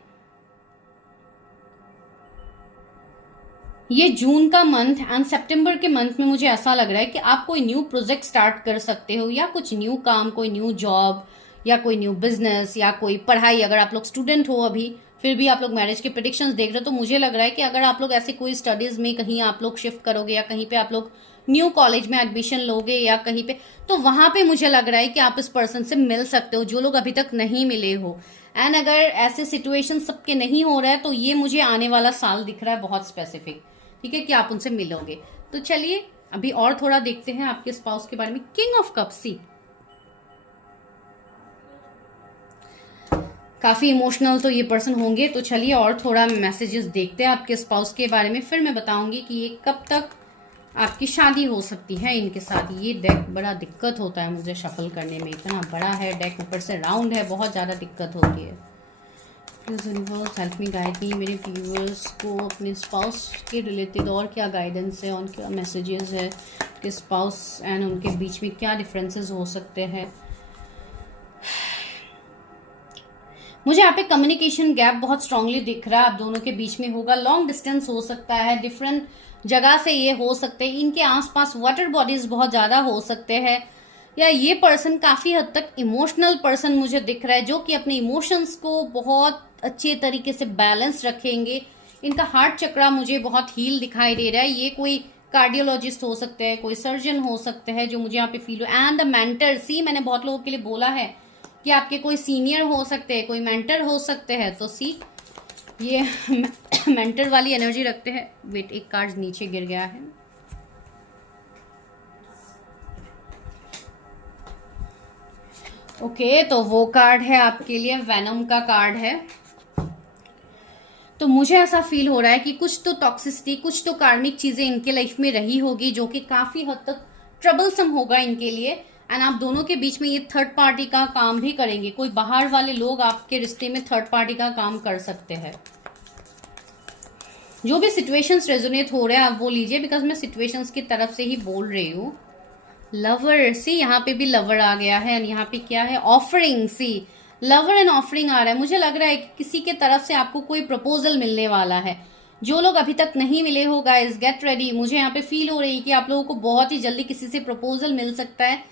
ये जून का मंथ एंड सितंबर के मंथ में मुझे ऐसा लग रहा है कि आप कोई न्यू प्रोजेक्ट स्टार्ट कर सकते हो, या कुछ न्यू काम, कोई न्यू जॉब, या कोई न्यू बिजनेस, या कोई पढ़ाई। अगर आप लोग स्टूडेंट हो अभी, फिर भी आप लोग मैरिज के प्रेडिक्शंस देख रहे हो, तो मुझे लग रहा है कि अगर आप लोग ऐसे कोई स्टडीज में कहीं आप लोग शिफ्ट करोगे, या कहीं पे आप लोग न्यू कॉलेज में एडमिशन लोगे, या कहीं पे, तो वहां पे मुझे लग रहा है कि आप इस पर्सन से मिल सकते हो जो लोग अभी तक नहीं मिले हो। एंड अगर ऐसे सिचुएशन सबके नहीं हो रहा है, तो ये मुझे आने वाला साल दिख रहा है बहुत स्पेसिफिक, ठीक है, कि आप उनसे मिलोगे। तो चलिए अभी और थोड़ा देखते हैं आपके स्पाउस के बारे में। किंग ऑफ कप्स, सी काफी इमोशनल तो ये पर्सन होंगे। तो चलिए और थोड़ा मैसेजेस देखते हैं आपके स्पाउस के बारे में, फिर मैं बताऊंगी कि ये कब तक आपकी शादी हो सकती है इनके साथ। ये डेक बड़ा दिक्कत होता है मुझे शफल करने में, इतना बड़ा है डेक, ऊपर से राउंड है, बहुत ज़्यादा दिक्कत होती है। Please universe help me, guide me, मेरे व्यूअर्स को अपने स्पाउस के रिलेटेड और क्या गाइडेंस है, और क्या मैसेजेस है कि स्पाउस एंड उनके बीच में क्या डिफरेंसेस हो सकते हैं। मुझे यहाँ पे कम्युनिकेशन गैप बहुत स्ट्रांगली दिख रहा है, आप दोनों के बीच में होगा। लॉन्ग डिस्टेंस हो सकता है, डिफरेंट जगह से ये हो सकते हैं, इनके आसपास वाटर बॉडीज बहुत ज्यादा हो सकते हैं, या ये पर्सन काफी हद तक इमोशनल पर्सन मुझे दिख रहा है, जो कि अपने इमोशंस को बहुत अच्छे तरीके से बैलेंस रखेंगे। इनका हार्ट चक्रा मुझे बहुत हील दिखाई दे रहा है। ये कोई कार्डियोलॉजिस्ट हो सकते हैं, कोई सर्जन हो सकते हैं, जो मुझे यहाँ पे फील हो। एंड द मेंटर, सी मैंने बहुत लोगों के लिए बोला है कि आपके कोई सीनियर हो सकते हैं, कोई मेंटर हो सकते हैं, तो सी ये मेंटर वाली एनर्जी रखते हैं। वेट, एक कार्ड नीचे गिर गया है। ओके, तो वो कार्ड है आपके लिए, वेनम का कार्ड है। तो मुझे ऐसा फील हो रहा है कि कुछ तो टॉक्सिसिटी, कुछ तो कार्मिक चीजें इनके लाइफ में रही होगी, जो कि काफी हद तक ट्रबलसम होगा इनके लिए। एंड आप दोनों के बीच में ये थर्ड पार्टी का काम भी करेंगे। कोई बाहर वाले लोग आपके रिश्ते में थर्ड पार्टी का काम कर सकते हैं। जो भी सिचुएशंस रेजोनेट हो रहे हैं आप वो लीजिए, बिकॉज मैं सिचुएशंस की तरफ से ही बोल रही हूँ। लवर, सी यहाँ पे भी लवर आ गया है, एंड यहाँ पे क्या है, offering. See lover and offering आ रहा है। मुझे लग रहा है कि किसी के तरफ से आपको कोई प्रपोजल मिलने वाला है। जो लोग अभी तक नहीं मिले हो, गाइस गेट रेडी। मुझे यहाँ पे फील हो रही है कि आप लोगों को बहुत ही जल्दी किसी से प्रपोजल मिल सकता है।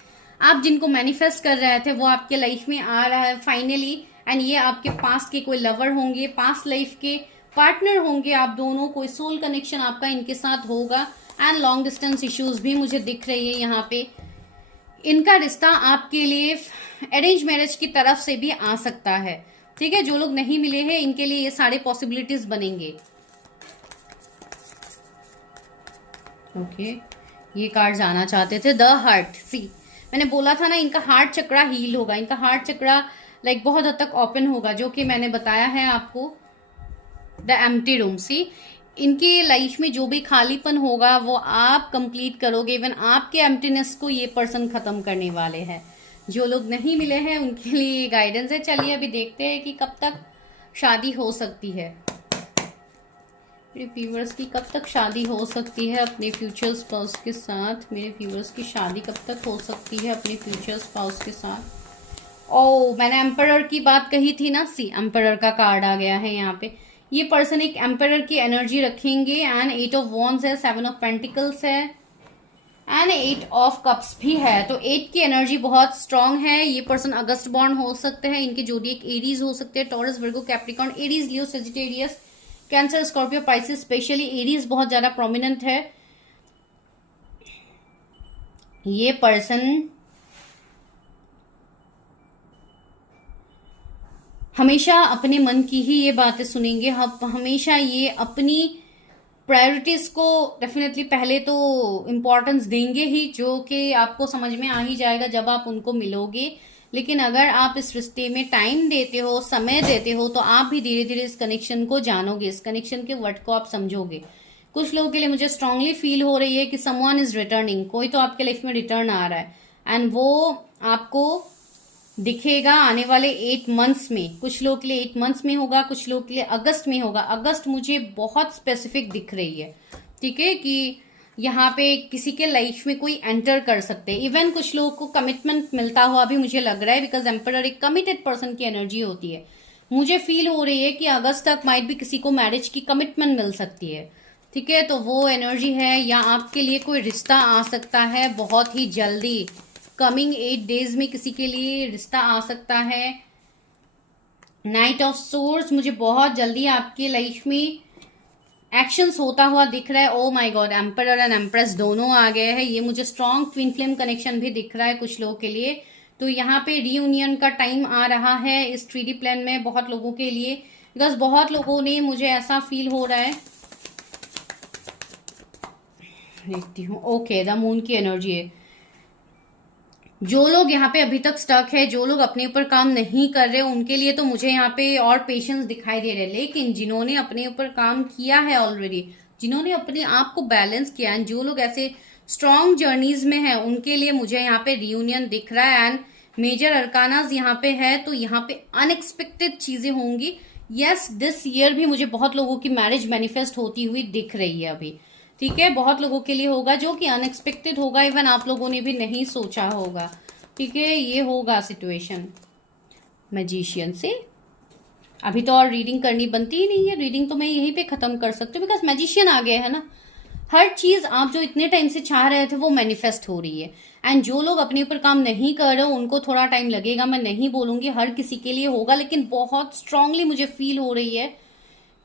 आप जिनको मैनिफेस्ट कर रहे थे वो आपके लाइफ में आ रहा है फाइनली। एंड ये आपके पास के कोई लवर होंगे, पास्ट लाइफ के पार्टनर होंगे आप दोनों, कोई सोल कनेक्शन आपका इनके साथ होगा। एंड लॉन्ग डिस्टेंस इश्यूज भी मुझे दिख रही है यहाँ पे। इनका रिश्ता आपके लिए अरेंज मैरिज की तरफ से भी आ सकता है, ठीक है। जो लोग नहीं मिले हैं इनके लिए ये सारे पॉसिबिलिटीज बनेंगे। ओके, ये कार्ड्स आना चाहते थे। द हार्ट, सी मैंने बोला था ना इनका हार्ट चक्रा हील होगा, इनका हार्ट चक्रा लाइक बहुत हद तक ओपन होगा, जो कि मैंने बताया है आपको। द एम्प्टी रूम, सी इनकी लाइफ में जो भी खालीपन होगा वो आप कंप्लीट करोगे। इवन आपके एम्प्टीनेस को ये पर्सन खत्म करने वाले हैं। जो लोग नहीं मिले हैं उनके लिए गाइडेंस है। चलिए अभी देखते हैं कि कब तक शादी हो सकती है मेरे व्यूवर्स की, कब तक शादी हो सकती है अपने फ्यूचर स्पाउस के साथ। मेरे व्यूवर्स की शादी कब तक हो सकती है अपने फ्यूचर स्पाउस के साथ। ओ, मैंने एम्परर की बात कही थी ना, सी एम्परर का कार्ड आ गया है यहाँ पे। ये पर्सन एक एम्परर की एनर्जी रखेंगे एंड 8 ऑफ वॉन्ड्स है, 7 ऑफ पेंटिकल्स है एंड 8 ऑफ कप्स भी है। तो 8 की एनर्जी बहुत स्ट्रांग है। ये पर्सन अगस्त बॉर्न हो सकते हैं, इनके जोडिएक एरीज हो सकते हैं, Taurus, Virgo, Capricorn, Aries, Leo, Sagittarius, Cancer, Scorpio, Pisces. Especially Aries बहुत ज्यादा प्रोमिनेंट है। ये पर्सन हमेशा अपने मन की ही ये बातें सुनेंगे। हमेशा ये अपनी प्रायोरिटीज को डेफिनेटली पहले तो इम्पोर्टेंस देंगे ही, जो कि आपको समझ में आ ही जाएगा जब आप उनको मिलोगे। लेकिन अगर आप इस रिश्ते में टाइम देते हो, समय देते हो, तो आप भी धीरे धीरे इस कनेक्शन को जानोगे, इस कनेक्शन के वर्ड को आप समझोगे। कुछ लोगों के लिए मुझे स्ट्रांगली फील हो रही है कि समवन इज रिटर्निंग, कोई तो आपके लाइफ में रिटर्न आ रहा है एंड वो आपको दिखेगा आने वाले 8 मंथ्स में। कुछ लोग के लिए 8 मंथ्स में होगा, कुछ लोग के लिए अगस्त में होगा। अगस्त मुझे बहुत स्पेसिफिक दिख रही है, ठीक है, कि यहाँ पे किसी के लाइफ में कोई एंटर कर सकते हैं। इवन कुछ लोगों को कमिटमेंट मिलता हुआ भी मुझे लग रहा है, बिकॉज एम्परर एक कमिटेड पर्सन की एनर्जी होती है। मुझे फील हो रही है कि अगस्त तक माइट भी किसी को मैरिज की कमिटमेंट मिल सकती है, ठीक है। तो वो एनर्जी है, या आपके लिए कोई रिश्ता आ सकता है बहुत ही जल्दी। कमिंग 8 डेज में किसी के लिए रिश्ता आ सकता है। नाइट ऑफ सोर्स मुझे बहुत जल्दी आपके लाइफ में एक्शंस होता हुआ दिख रहा है। ओ my God, emperor and empress दोनों आ गए हैं। ये मुझे स्ट्रॉन्ग ट्विन फ्लेम कनेक्शन भी दिख रहा है कुछ लोगों के लिए। तो यहाँ पे रीयूनियन का टाइम आ रहा है इस 3D प्लान में बहुत लोगों के लिए, बिकॉज बहुत लोगों ने, मुझे ऐसा फील हो रहा है, देखती हूँ। ओके, द मून की एनर्जी है। जो लोग यहाँ पे अभी तक स्टक है, जो लोग अपने ऊपर काम नहीं कर रहे, उनके लिए तो मुझे यहाँ पे और पेशेंस दिखाई दे रहे हैं। लेकिन जिन्होंने अपने ऊपर काम किया है ऑलरेडी, जिन्होंने अपने आप को बैलेंस किया है, जो लोग ऐसे स्ट्रॉन्ग जर्नीज में है, उनके लिए मुझे यहाँ पे रियूनियन दिख रहा है एंड मेजर अरकानाज यहाँ पे है। तो यहाँ पे अनएक्सपेक्टेड चीजें होंगी। यस, दिस ईयर भी मुझे बहुत लोगों की मैरिज मैनिफेस्ट होती हुई दिख रही है अभी, ठीक है। बहुत लोगों के लिए होगा जो कि अनएक्सपेक्टेड होगा, इवन आप लोगों ने भी नहीं सोचा होगा, ठीक है। ये होगा सिचुएशन मैजिशियन से। अभी तो और रीडिंग करनी बनती ही नहीं है, रीडिंग तो मैं यहीं पे खत्म कर सकती हूँ, बिकॉज मैजिशियन आ गए है ना। हर चीज आप जो इतने टाइम से चाह रहे थे वो मैनिफेस्ट हो रही है। एंड जो लोग अपने ऊपर काम नहीं कर रहे हो उनको थोड़ा टाइम लगेगा, मैं नहीं बोलूंगी हर किसी के लिए होगा, लेकिन बहुत स्ट्रांगली मुझे फील हो रही है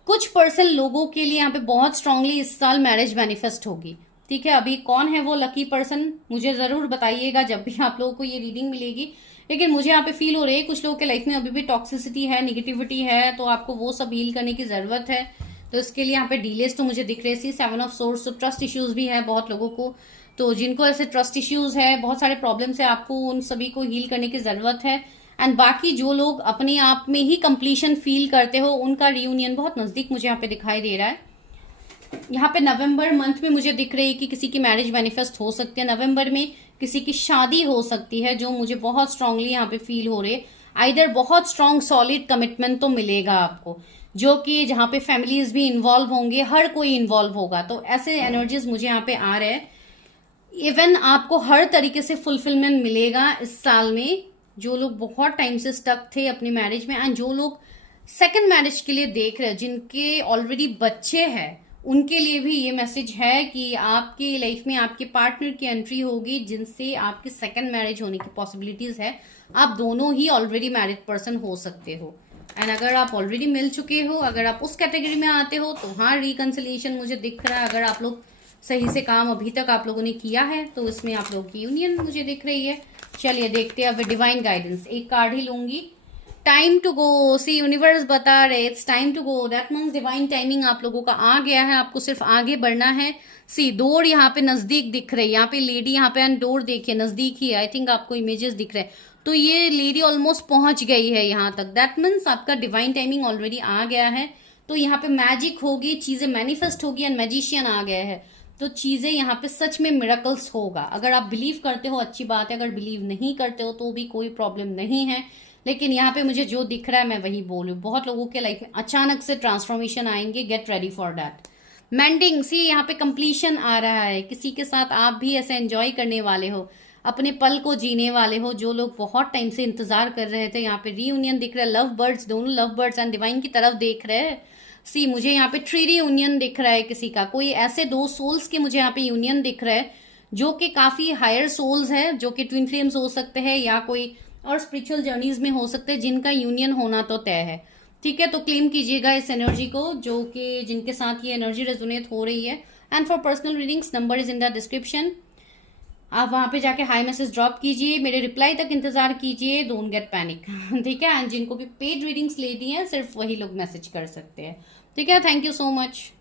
कुछ पर्सन लोगों के लिए यहाँ पे बहुत स्ट्रांगली इस साल मैरिज मैनिफेस्ट होगी, ठीक है। अभी कौन है वो लकी पर्सन मुझे जरूर बताइएगा जब भी आप लोगों को ये रीडिंग मिलेगी। लेकिन मुझे यहाँ पे फील हो रही है कुछ लोगों के लाइफ में अभी भी टॉक्सिसिटी है, निगेटिविटी है, तो आपको वो सब हील करने की जरूरत है। तो इसके लिए यहाँ पे डिलेस तो मुझे दिख रहे थे। 7 ऑफ सोर्स, तो ट्रस्ट इश्यूज भी है बहुत लोगों को। तो जिनको ऐसे ट्रस्ट इश्यूज है, बहुत सारे प्रॉब्लम्स है, आपको उन सभी को हील करने की जरूरत है। एंड बाकी जो लोग अपने आप में ही कंप्लीशन फील करते हो, उनका रियूनियन बहुत नजदीक मुझे यहाँ पे दिखाई दे रहा है। यहाँ पे नवंबर मंथ में मुझे दिख रही है कि किसी की मैरिज मैनिफेस्ट हो सकती है। नवंबर में किसी की शादी हो सकती है, जो मुझे बहुत स्ट्रांगली यहाँ पे फील हो रही है। आइदर बहुत स्ट्रांग सॉलिड कमिटमेंट तो मिलेगा आपको, जो कि जहाँ पे फैमिलीज भी इन्वॉल्व होंगे, हर कोई इन्वॉल्व होगा। तो ऐसे एनर्जीज मुझे यहाँ पे आ रहे हैं। इवन आपको हर तरीके से फुलफिलमेंट मिलेगा इस साल में। जो लोग बहुत टाइम से स्टक थे अपनी मैरिज में, एंड जो लोग सेकंड मैरिज के लिए देख रहे हैं, जिनके ऑलरेडी बच्चे हैं, उनके लिए भी ये मैसेज है कि आपकी लाइफ में आपके पार्टनर की एंट्री होगी, जिनसे आपकी सेकंड मैरिज होने की पॉसिबिलिटीज है। आप दोनों ही ऑलरेडी मैरिड पर्सन हो सकते हो। एंड अगर आप ऑलरेडी मिल चुके हो, अगर आप उस कैटेगरी में आते हो, तो हाँ, रिकंसिलिएशन मुझे दिख रहा है। अगर आप लोग सही से काम अभी तक आप लोगों ने किया है, तो इसमें आप लोगों की यूनियन मुझे दिख रही है। चलिए देखते हैं अब डिवाइन गाइडेंस। एक कार्ड ही लूंगी time to go, see universe बता रहे it's time to go, that means divine timing आप लोगों का आ गया है, आपको सिर्फ आगे बढ़ना है। सी डोर यहाँ पे नजदीक दिख रही है, यहाँ पे लेडी, यहाँ पे डोर देखिए नजदीक ही है, आई थिंक आपको इमेजेस दिख रहे हैं, तो ये लेडी ऑलमोस्ट पहुंच गई है यहाँ तक, दैट मीन्स आपका डिवाइन टाइमिंग ऑलरेडी आ गया है। तो यहाँ पे मैजिक होगी, चीजें मैनिफेस्ट होगी, एंड मैजिशियन आ गया है, तो चीजें यहाँ पे सच में मिरेकल्स होगा। अगर आप बिलीव करते हो अच्छी बात है, अगर बिलीव नहीं करते हो तो भी कोई प्रॉब्लम नहीं है, लेकिन यहाँ पे मुझे जो दिख रहा है मैं वही बोलूँ। बहुत लोगों के लाइफ में अचानक से ट्रांसफॉर्मेशन आएंगे, get ready for that. Mending, see यहाँ पे कंप्लीशन आ रहा है, किसी के साथ आप भी ऐसे एंजॉय करने वाले हो, अपने पल को जीने वाले हो, जो लोग बहुत टाइम से इंतजार कर रहे थे। यहाँ पे रीयूनियन दिख रहा है, लव बर्ड्स, दोनों लव बर्ड्स एंड डिवाइन की तरफ देख रहे हैं। सी मुझे यहाँ पे ट्री यूनियन दिख रहा है किसी का, कोई ऐसे दो सोल्स के मुझे यहाँ पे यूनियन दिख रहा है जो कि काफी हायर सोल्स है, जो कि ट्विन फ्लेम्स हो सकते हैं या कोई और स्पिरिचुअल जर्नीज में हो सकते हैं, जिनका यूनियन होना तो तय है। ठीक है, तो क्लेम कीजिएगा इस एनर्जी को, जो कि जिनके साथ ये एनर्जी रेजोनेट हो रही है। And for personal readings number is in the description, आप वहां पे जाके हाई मैसेज ड्रॉप कीजिए, मेरे रिप्लाई तक इंतजार कीजिए, डोंट गेट पैनिक। ठीक है, एंड जिनको भी पेड रीडिंग्स लेनी है सिर्फ वही लोग मैसेज कर सकते हैं। ठीक है, थैंक यू सो मच।